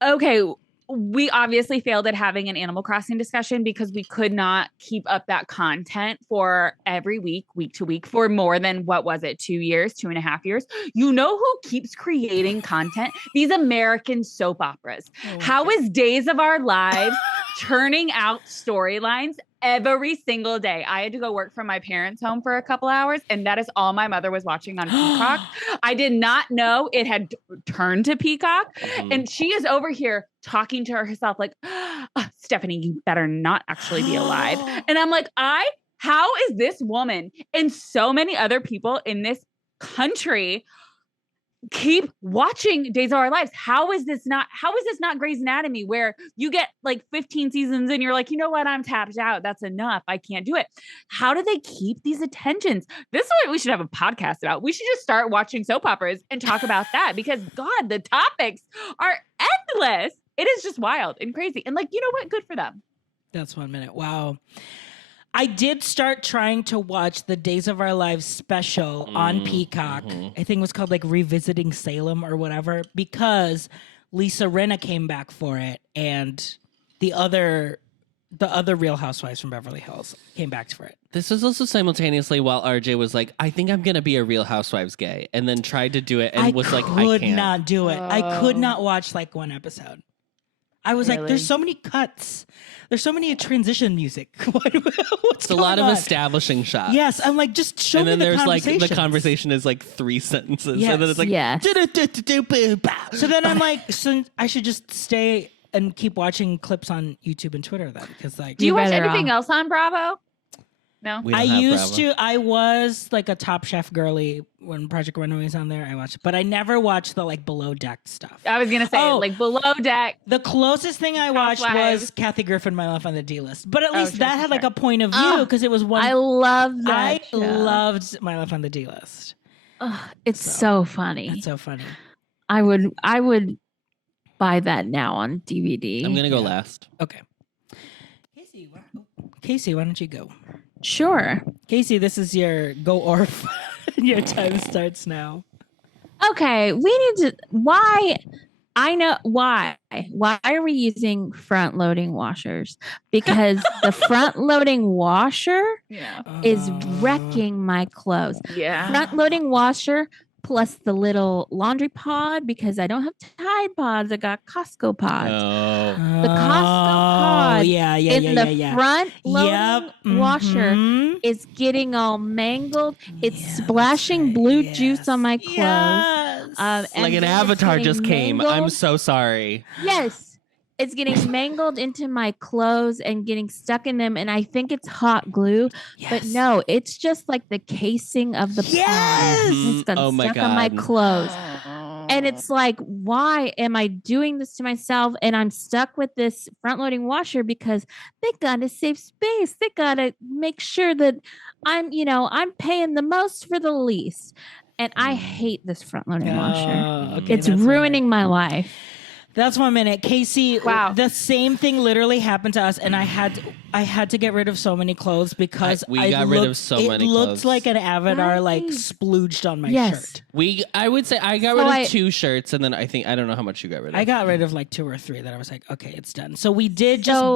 Okay. We obviously failed at having an Animal Crossing discussion because we could not keep up that content for every week to week, for more than, 2 years, 2.5 years. You know who keeps creating content? These American soap operas. How is Days of Our Lives churning out storylines every single day? I had to go work from my parents' home for a couple hours, and that is all my mother was watching on Peacock. I did not know it had turned to Peacock. And she is over here talking to herself like, Stephanie, you better not actually be alive. And I'm like, how is this woman and so many other people in this country keep watching Days of Our Lives? How is this not Grey's Anatomy, where you get like 15 seasons and you're like, you know what? I'm tapped out. That's enough. I can't do it. How do they keep these attentions? This is what we should have a podcast about. We should just start watching soap operas and talk about that, because God, the topics are endless. It is just wild and crazy. And like, you know what? Good for them. That's 1 minute. Wow. I did start trying to watch the Days of Our Lives special on Peacock. I think it was called like Revisiting Salem or whatever, because Lisa Rinna came back for it, and the other Real Housewives from Beverly Hills came back for it. This was also simultaneously while RJ was like, I think I'm going to be a Real Housewives gay, and then tried to do it and was like, I could can't. not do it. I could not watch like one episode. I was like, Really? there's so many cuts. There's so many transition music. What's It's a lot going of on? establishing shots. Yes, I'm like, just show And me then the there's like conversations. the conversation is like 3 sentences. Yes. And then it's like, Yes. So then I'm like, so I should just stay and keep watching clips on YouTube and Twitter then, because like Do you watch better anything off. else on Bravo? No. we don't I have used Bravo. to. I was like a Top Chef girly when Project Runway was on there. I watched, but I never watched the like Below Deck stuff. I was going to say like Below Deck. The closest thing I watched Housewives. was Kathy Griffin, My Life on the D List. But at least sure, that sure, had like sure. a point of view, Oh, because it was one. I love that. I show. loved My Life on the D List. It's so funny. That's so funny. I would buy that now on DVD. I'm going to go Yeah. last. Okay. Casey, why don't you go? Sure. Casey, this is your go orf. Your time starts now. Okay, we need to. Why? I know why. Why are we using front loading washers? Because the front loading washer Yeah. is wrecking my clothes. Yeah. Front loading washer plus the little laundry pod, because I don't have Tide pods. I got Costco pods. Oh. The Costco pod yeah, in the front loading washer mhm. is getting all mangled. It's Yes, splashing blue yes, juice on my clothes. yes. And Like an then it's avatar getting just came. I'm mangled. so sorry. Yes. It's getting mangled into my clothes and getting stuck in them. And I think it's hot glue. But Yes. no, it's just like the casing of the Yes! pod. It's got Oh my stuck on my God. clothes. And it's like, why am I doing this to myself? And I'm stuck with this front loading washer because they got to save space. They got to make sure that I'm paying the most for the least. And I hate this front loading washer. Okay, It's that's all right. ruining my life. That's 1 minute. Casey, Wow. the same thing literally happened to us, and I had to get rid of so many clothes because We got rid of so many It looked clothes. like an avatar like Right. splooged on my Yes. shirt. I would say I got So rid of 2 shirts, and then I don't know how much you got rid of. I got rid of like 2 or 3 that I was like, okay, it's done. So we did So-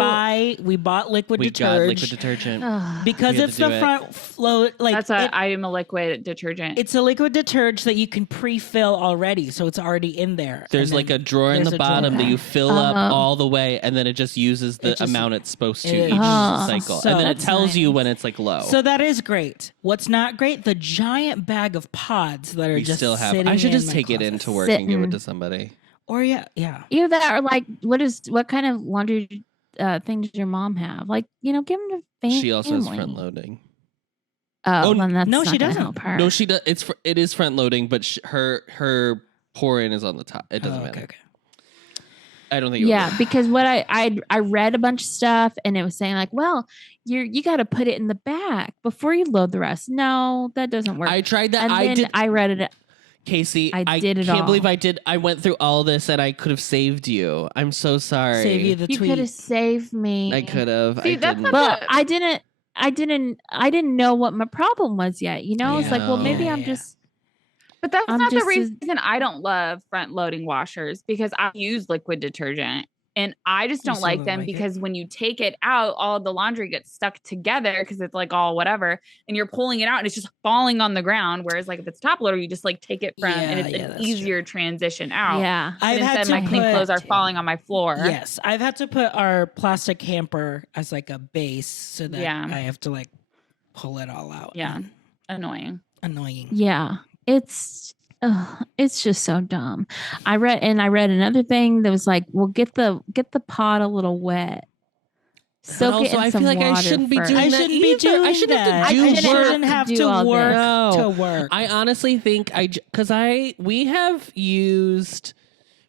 we bought liquid We got detergent liquid detergent. because We had it's to do the it. front float. Like That's I am a liquid detergent. it's a liquid detergent that you can pre-fill already, so it's already in there. There's And like then a drawer in there's the a bottom drawer. that you fill up all the way, and then it just uses the It just- amount it's supposed to it each is cycle, so- and then it That's tells you nice. when it's like low. So that is great. What's not great? The giant bag of pods that are we just still have. sitting I should in just my take it closet. into work and give it Sitting. to somebody. Or yeah. Either that or like, what kind of laundry thing does your mom have? Like, give them to family. She also has front loading. Oh, Oh, then that's no, not she gonna doesn't. help her. No, she does. It is front loading, but her pour in is on the top. It doesn't Oh, matter. okay. I don't think. It would Yeah, work. because what I read a bunch of stuff and it was saying like, well, you got to put it in the back before you load the rest. No, that doesn't work. I tried that. and I then did. I read it. Casey, I did it can't all. believe I did. I went through all this and I could have saved you. I'm so sorry. Save you the You could have tweet. saved me. I could have. See, I that's didn't. not But I didn't know what my problem was yet. It's like, well, maybe Yeah, I'm yeah. just. But that's I'm not the just reason I don't love front loading washers because I use liquid detergent and I just You don't still like don't them like it? because when you take it out, all the laundry gets stuck together because it's like all whatever and you're pulling it out and it's just falling on the ground. Whereas like if it's top loader, you just like take it from and it's Yeah, an that's true. easier transition out. Yeah. But I've had instead, to my clean put, clothes are falling on my floor. Yes, I've had to put our plastic hamper as like a base so that Yeah. I have to like pull it all out. Yeah. Annoying. Annoying. Yeah. It's just so dumb. I read another thing that was like, well, get the pot a little wet. Soak it also, in I some feel like I water shouldn't be first. doing I that shouldn't be either. doing I shouldn't that. have to do I work. shouldn't have do to all work this. to work. I honestly think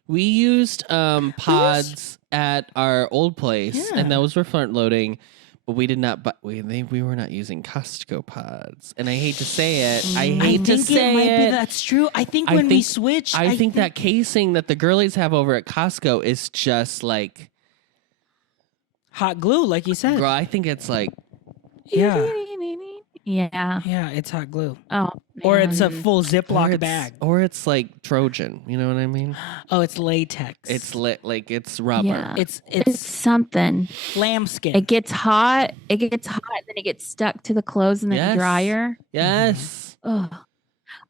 we used pods at our old place, Yeah. and those were front loading. But we did not. We were not using Costco pods, and I hate to say it. I hate to think say it might be it. that's true. I think I when we think- switch, I think that casing that the girlies have over at Costco is just like, hot glue, like you said. girl. I think it's like Yeah, Yeah. it's hot glue. Oh. Or it's a man. full or Ziploc it's- bag. or it's like Trojan. You know what I mean? Oh, it's latex. It's like it's rubber. Yeah. It's It's something. lambskin. It gets hot. Then it gets stuck to the clothes in the Yes. dryer. Yes. Ugh.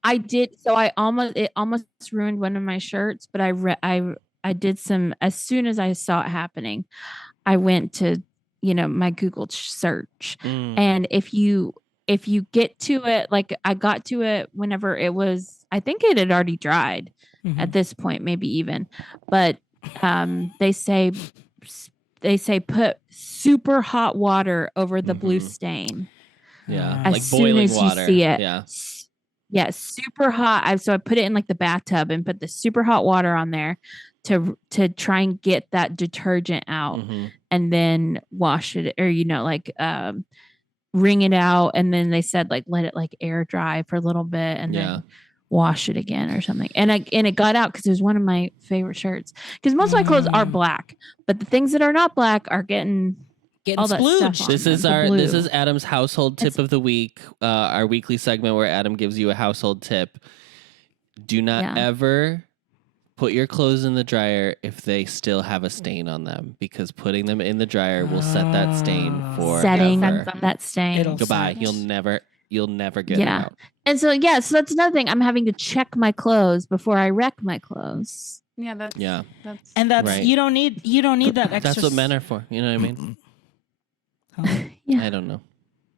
It almost ruined one of my shirts, but I did some as soon as I saw it happening. I went to my Google search, Mm. and if you get to it, like I got to it whenever it was, I think it had already dried Mhm. at this point, maybe even, but they say put super hot water over the blue Mhm. stain. Yeah, As like soon boiling as you water. see it. Yeah. Yeah, super hot. So I put it in like the bathtub and put the super hot water on there to try and get that detergent out, Mhm. and then wash it, or wring it out, and then they said like let it like air dry for a little bit, and Yeah. then wash it again or something. And it got out because it was one of my favorite shirts. Because most of my clothes are black, but the things that are not black are getting Getting all that stuff splooged. on This them, is the this blue. is Adam's household tip It's- of the week. Our weekly segment where Adam gives you a household tip. Do not Yeah. ever put your clothes in the dryer if they still have a stain on them, because putting them in the dryer will set that stain Ah. for setting forever. that stain. It'll Goodbye. set. You'll never get Yeah. it out. And so so that's another thing. I'm having to check my clothes before I wreck my clothes. Yeah, that's Yeah. And that's Right. you don't need that extra. That's what men are for. You know what I mean? Huh? Yeah. I don't know.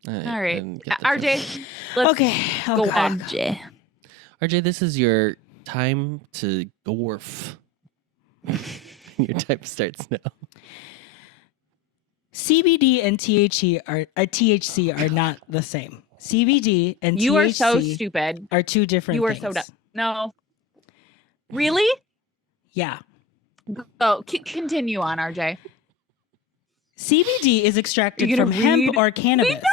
all right. didn't get the RJ, joke. let's Okay. go okay. walk. RJ. RJ, this is your time to gorf. Your time starts now. CBD and THC are not the same. CBD and You THC are so stupid. are two different You are things. so dumb. No. Really? Yeah. Go. Continue on, RJ. CBD is extracted You're from gonna hemp read- or cannabis.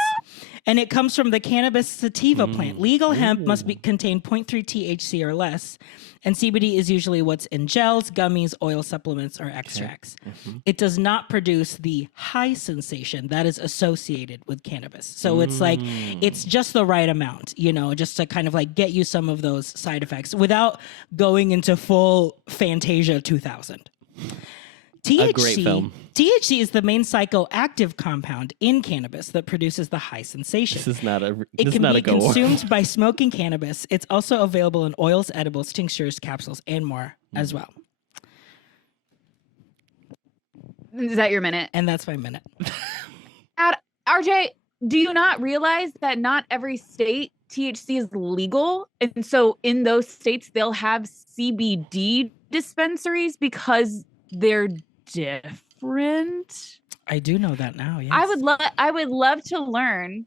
And it comes from the cannabis sativa plant. Legal hemp must contain 0.3 THC or less. And CBD is usually what's in gels, gummies, oil supplements, or extracts. It does not produce the high sensation that is associated with cannabis. So it's like, it's just the right amount, you know, just to kind of like get you some of those side effects without going into full Fantasia 2000. THC, A great film. THC is the main psychoactive compound in cannabis that produces the high sensation. This is not a. It This is can not be a go. consumed by smoking cannabis. It's also available in oils, edibles, tinctures, capsules, and more as well. Is that your minute? And that's my minute. RJ, do you not realize that not every state THC is legal? And so in those states, they'll have CBD dispensaries because they're different. I do know that now. Yes. I would love to learn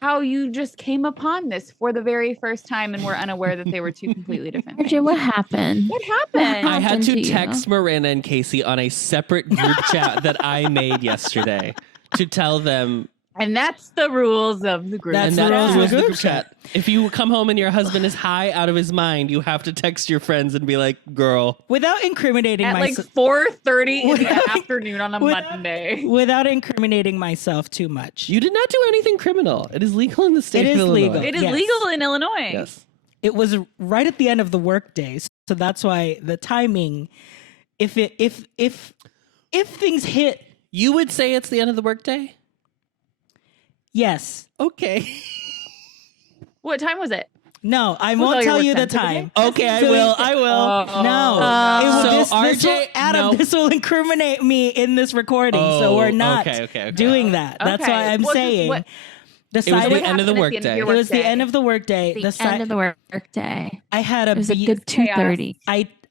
how you just came upon this for the very first time and were unaware that they were two completely different RJ, things. what happened? What happened? I had to happened to you? text Miranda and Casey on a separate group chat that I made yesterday to tell them. And that's the rules of the group. That's And the that rules was of the the group chat. If you come home and your husband is high out of his mind, you have to text your friends and be like, "Girl." Without incriminating at like myself. 4:30 in the Without- afternoon on a without- Monday. Without incriminating myself too much. You did not do anything criminal. It is legal in the state It of is Illinois. legal. It is Yes. legal in Illinois. Yes. It was right at the end of the workday, so that's why the timing. If things hit, You would say it's the end of the workday? yes. Okay. What time was it? No, I Was all won't your tell work you the done for the time. day? Okay, I So will. it- I will. No, Oh. will, So RJ, this will incriminate me in this recording, so Oh, we're not okay. doing that. That's Okay. why I'm Well, just saying what- the It was side. the end of the workday. It was the end of the workday. The side. end of the workday. I had a It was a be- good 2:30.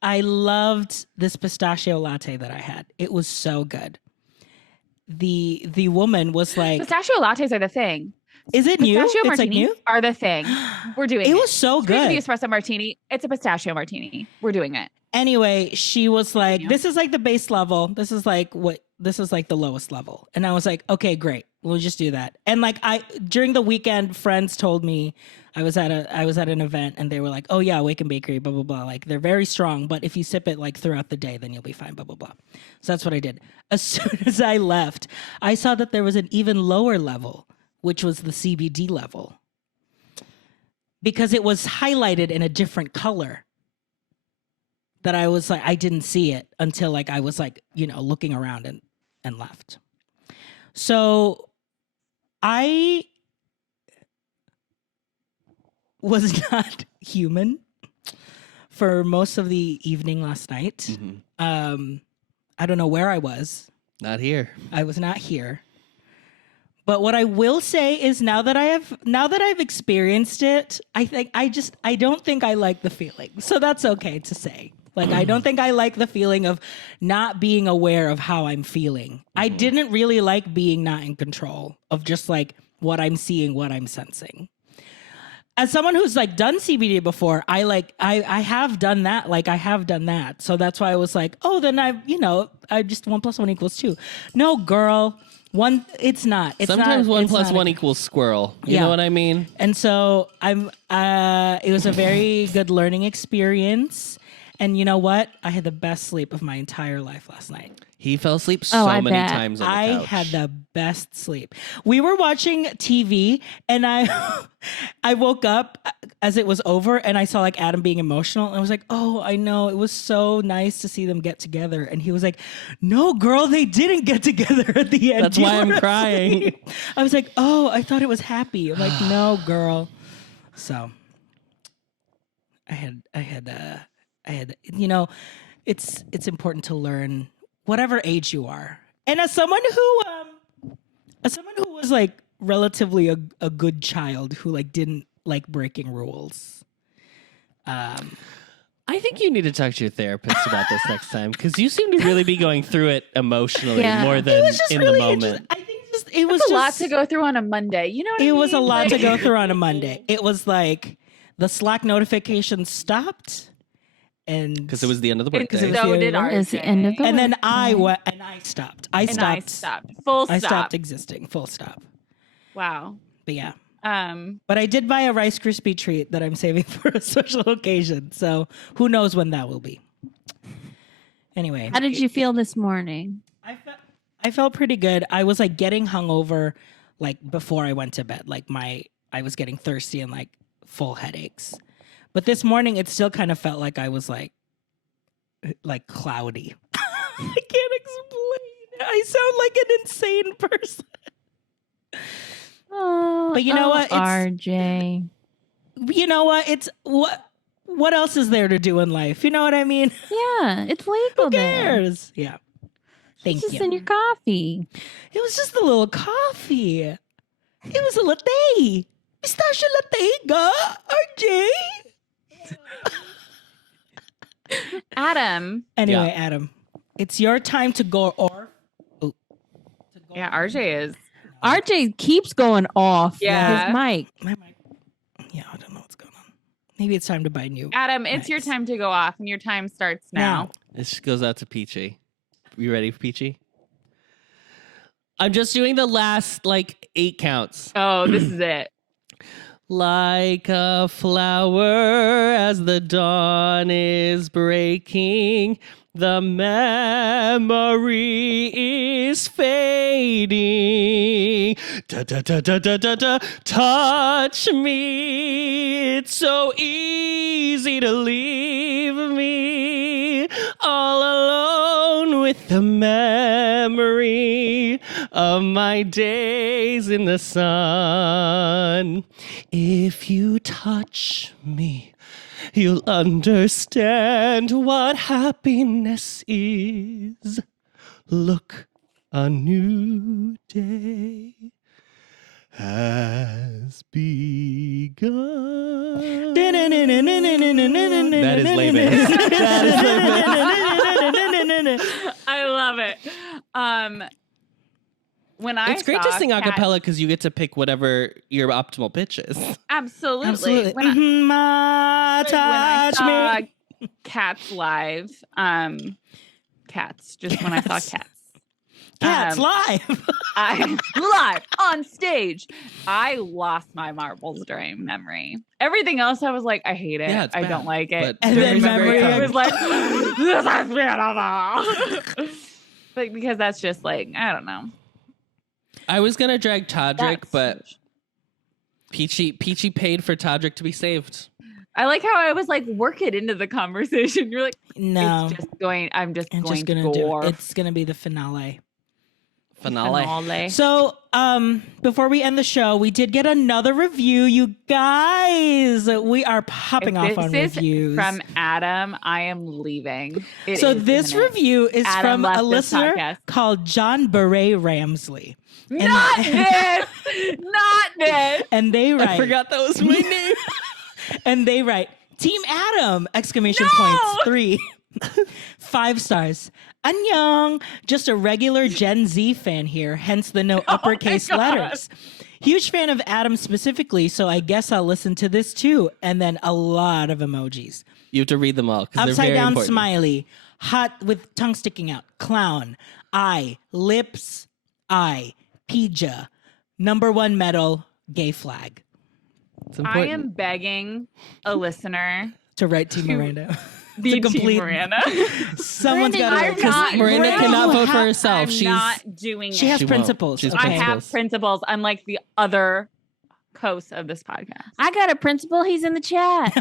I loved this pistachio latte that I had. It was so good. The woman was like, Pistachio lattes are the thing. "Is it new? Pistachio It's like martinis new." are the thing. We're doing it. It was so It's supposed to be good. espresso martini. It's a pistachio martini. We're doing it. Anyway, she was like, Yeah. "This is like the base level. This is like the lowest level." And I was like, "Okay, great. We'll just do that." And like during the weekend, friends told me I was at an event and they were like, "Oh yeah, Awaken Bakery, blah blah blah. Like they're very strong, but if you sip it like throughout the day, then you'll be fine, blah blah blah." So that's what I did. As soon as I left, I saw that there was an even lower level, which was the CBD level. Because it was highlighted in a different color. That I was like, I didn't see it until like I was like, you know, looking around and left. So I was not human for most of the evening last night. Mhm. I don't know where I was. Not here. I was not here. But what I will say is now that I've experienced it, I don't think I like the feeling. So that's okay to say. Like, I don't think I like the feeling of not being aware of how I'm feeling. I didn't really like being not in control of just like what I'm seeing, what I'm sensing. As someone who's like done CBD before, I have done that. Like I have done that. So that's why I was like, oh, then I just 1 + 1 = 2. No, girl. It's not. It's Sometimes not, 1 it's + not 1 = squirrel. You know what I mean? And so it was a very good learning experience. And you know what? I had the best sleep of my entire life last night. He fell asleep so I many bet. times on the I couch. had the best sleep. We were watching TV and I woke up as it was over and I saw like Adam being emotional and I was like, "Oh, I know. It was so nice to see them get together." And he was like, "No, girl, they didn't get together at the end. That's You why I'm were crying." asleep." I was like, "Oh, I thought it was happy." I'm like, "No, girl." So I had, you know, it's important to learn whatever age you are. And as someone who was like relatively a good child who like didn't like breaking rules. I think you need to talk to your therapist about this next time because you seem to really be going through it emotionally Yeah. more It than was just in really the moment. interesting. I think it was It's a just lot to go through on a Monday. You know what I mean? It was a lot to Like- go through on a Monday. It was like the Slack notifications stopped and Because it was the end of the Because workday. it was So the did end of ours. the It's the end of the and then workday. I went and I stopped. I And I stopped. stopped. Full stop. I stopped existing. Full stop. Wow. But yeah. Um, But I did buy a Rice Krispie treat that I'm saving for a special occasion. So who knows when that will be. Anyway. How did you feel this morning? I felt pretty good. I was like getting hungover like before I went to bed. Like I was getting thirsty and like full headaches. But this morning it still kind of felt like I was like cloudy. I can't explain. I sound like an insane person. Oh, But you know what? It's- RJ. You know what? It's what else is there to do in life? You know what I mean? Yeah, it's legal Who there. cares? Yeah. Thank It's just you. in your coffee. It was just a little coffee. It was a latte. Pistachio latte, ga, RJ. Adam. Anyway, Yeah. Adam, it's your time to go Yeah, RJ is. RJ keeps going off. Yeah. His mic. My mic. Yeah, I don't know what's going on. Maybe it's time to buy new. Adam, it's your mics. time to go off, and your time starts now. This goes out to Peachy. You ready for Peachy? I'm just doing the last 8 counts. Oh, this is it. Like a flower as the dawn is breaking, the memory is fading. Da, da, da, da, da, da, da. Touch me. It's so easy to leave me all alone with the memory of my days in the sun. If you touch me, you'll understand what happiness is. Look, a new day has begun. That is latest. That is I love it. When I It's great to saw sing a Kat- cappella because you get to pick whatever your optimal pitch is. Absolutely. Absolutely. When I, Mhm, touch when I me. saw Cats live, Cats. Just when I saw Cats. Cats live. I live on stage. I lost my marbles during memory. Everything else, I was like, I hate it. Yeah, it's I bad, don't like it. but And then memory I was like, comes. this is beautiful. But because that's just like, I don't know. I was gonna drag Todrick, That's- but Peachy paid for Todrick to be saved. I like how I was like, work it into the conversation. You're like, No. it's just going. I'm just I'm going just to gonna do gore. it. It's gonna be the finale. Finale. So, before we end the show, we did get another review, you guys. We are popping If off on this is reviews. from Adam, I am leaving. It So is this imminent. review is Adam from left a this listener podcast. called John Beret Ramsley. Not this. Not this. And they write, I forgot that was my name. and they write, Team Adam! Exclamation No! points 3. 5 stars. Annyeong! Just a regular Gen Z fan here, hence the no uppercase God. letters. Huge fan of Adam specifically, so I guess I'll listen to this too. And then a lot of emojis. You have to read them all because they're Upside very down important. smiley, hot with tongue sticking out, clown, eye, lips, eye, pija, #1 medal, gay flag. It's I important. am begging a listener To write Team Miranda. the To complete- Team Miranda. Someone's Miranda, got to I'm write. Because not- Miranda Miranda cannot will vote for have- herself. I'm She's not doing She it. has She won't. principles. She's I okay. have principles. principles, unlike the other hosts of this podcast. I got a principal. He's in the chat.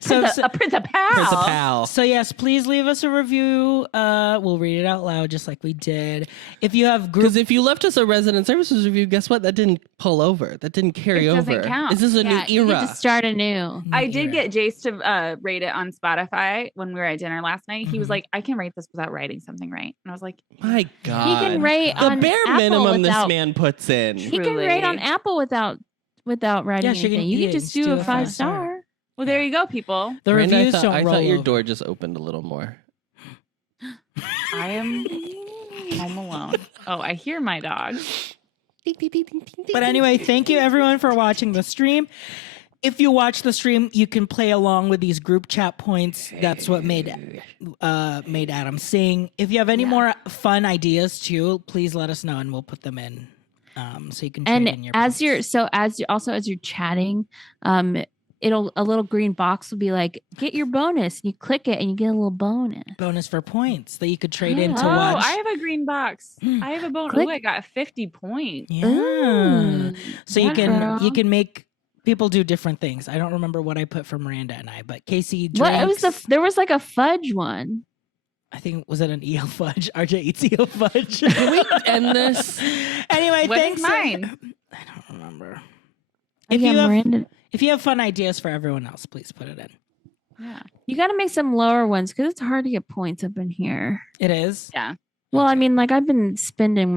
So Principal. Principal. So yes, please leave us a review. We'll read it out loud just like we did. If you have group, Because if you left us a resident services review, guess what? That didn't pull over. That didn't carry It doesn't over. count. This is a Yeah, new you era. get to start anew. I did get Jace to rate it on Spotify when we were at dinner last night. He was Mhm. like, I can rate this without writing something right. And I was like, My God. He can rate the on bare Apple minimum without, this man puts in. He can rate on Truly. Apple without writing Yeah, she can- anything. You yeah, can just just do do a a 5-star. well, there you go, people. the Miranda, reviews I don't thought, roll I thought your over. door just opened a little more. I am home alone. Oh, I hear my dog. But anyway, thank you everyone for watching the stream. If you watch the stream, you can play along with these group chat points. That's what made Adam sing. If you have any more fun ideas too, please let us know and we'll put them in. So you can trade in And your as points. as you're chatting, a little green box will be like, get your bonus. You click it and you get a little bonus. bonus for points that you could trade in to Yeah. Oh, watch. I have a green box. I have a bonus. Click- Ooh, I got 50 points. Yeah. Ooh, So yeah, you can girl. make people do different things. I don't remember what I put for Miranda and I, but Casey drinks. What it was there was like a fudge one. I think was it an EL fudge? RJ eats EL fudge. Can we end this? Anyway, What is thanks. mine? I don't remember. Oh, yeah, Miranda. If you have fun ideas for everyone else, please put it in. Yeah. You got to make some lower ones because it's hard to get points up in here. It is. Yeah. Well, I mean, like I've been spending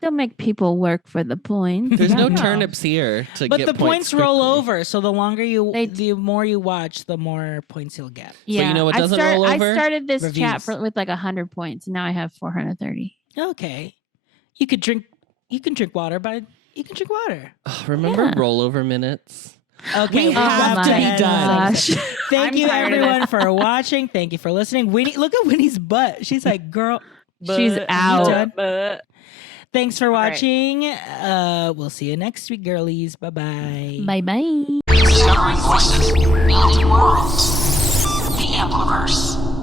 don't make people work for the points. There's no No. turnips here to But get the points roll quickly. over, so the more you watch, the more points you'll get. Yeah, you know what doesn't roll over? I started this chat Reviews. with like 100 points, and now I have 430. Okay, you can drink water. Oh, remember Yeah. rollover minutes? Okay, We have to be done. gosh. Thank I'm you tired of everyone for watching. Thank you for listening. Winnie, look at Winnie's butt. She's like, girl, She's you out. done? But Thanks for right. watching. We'll see you next week, girlies. Bye-bye. Bye bye. Discovering voices, building worlds. The Ampliverse.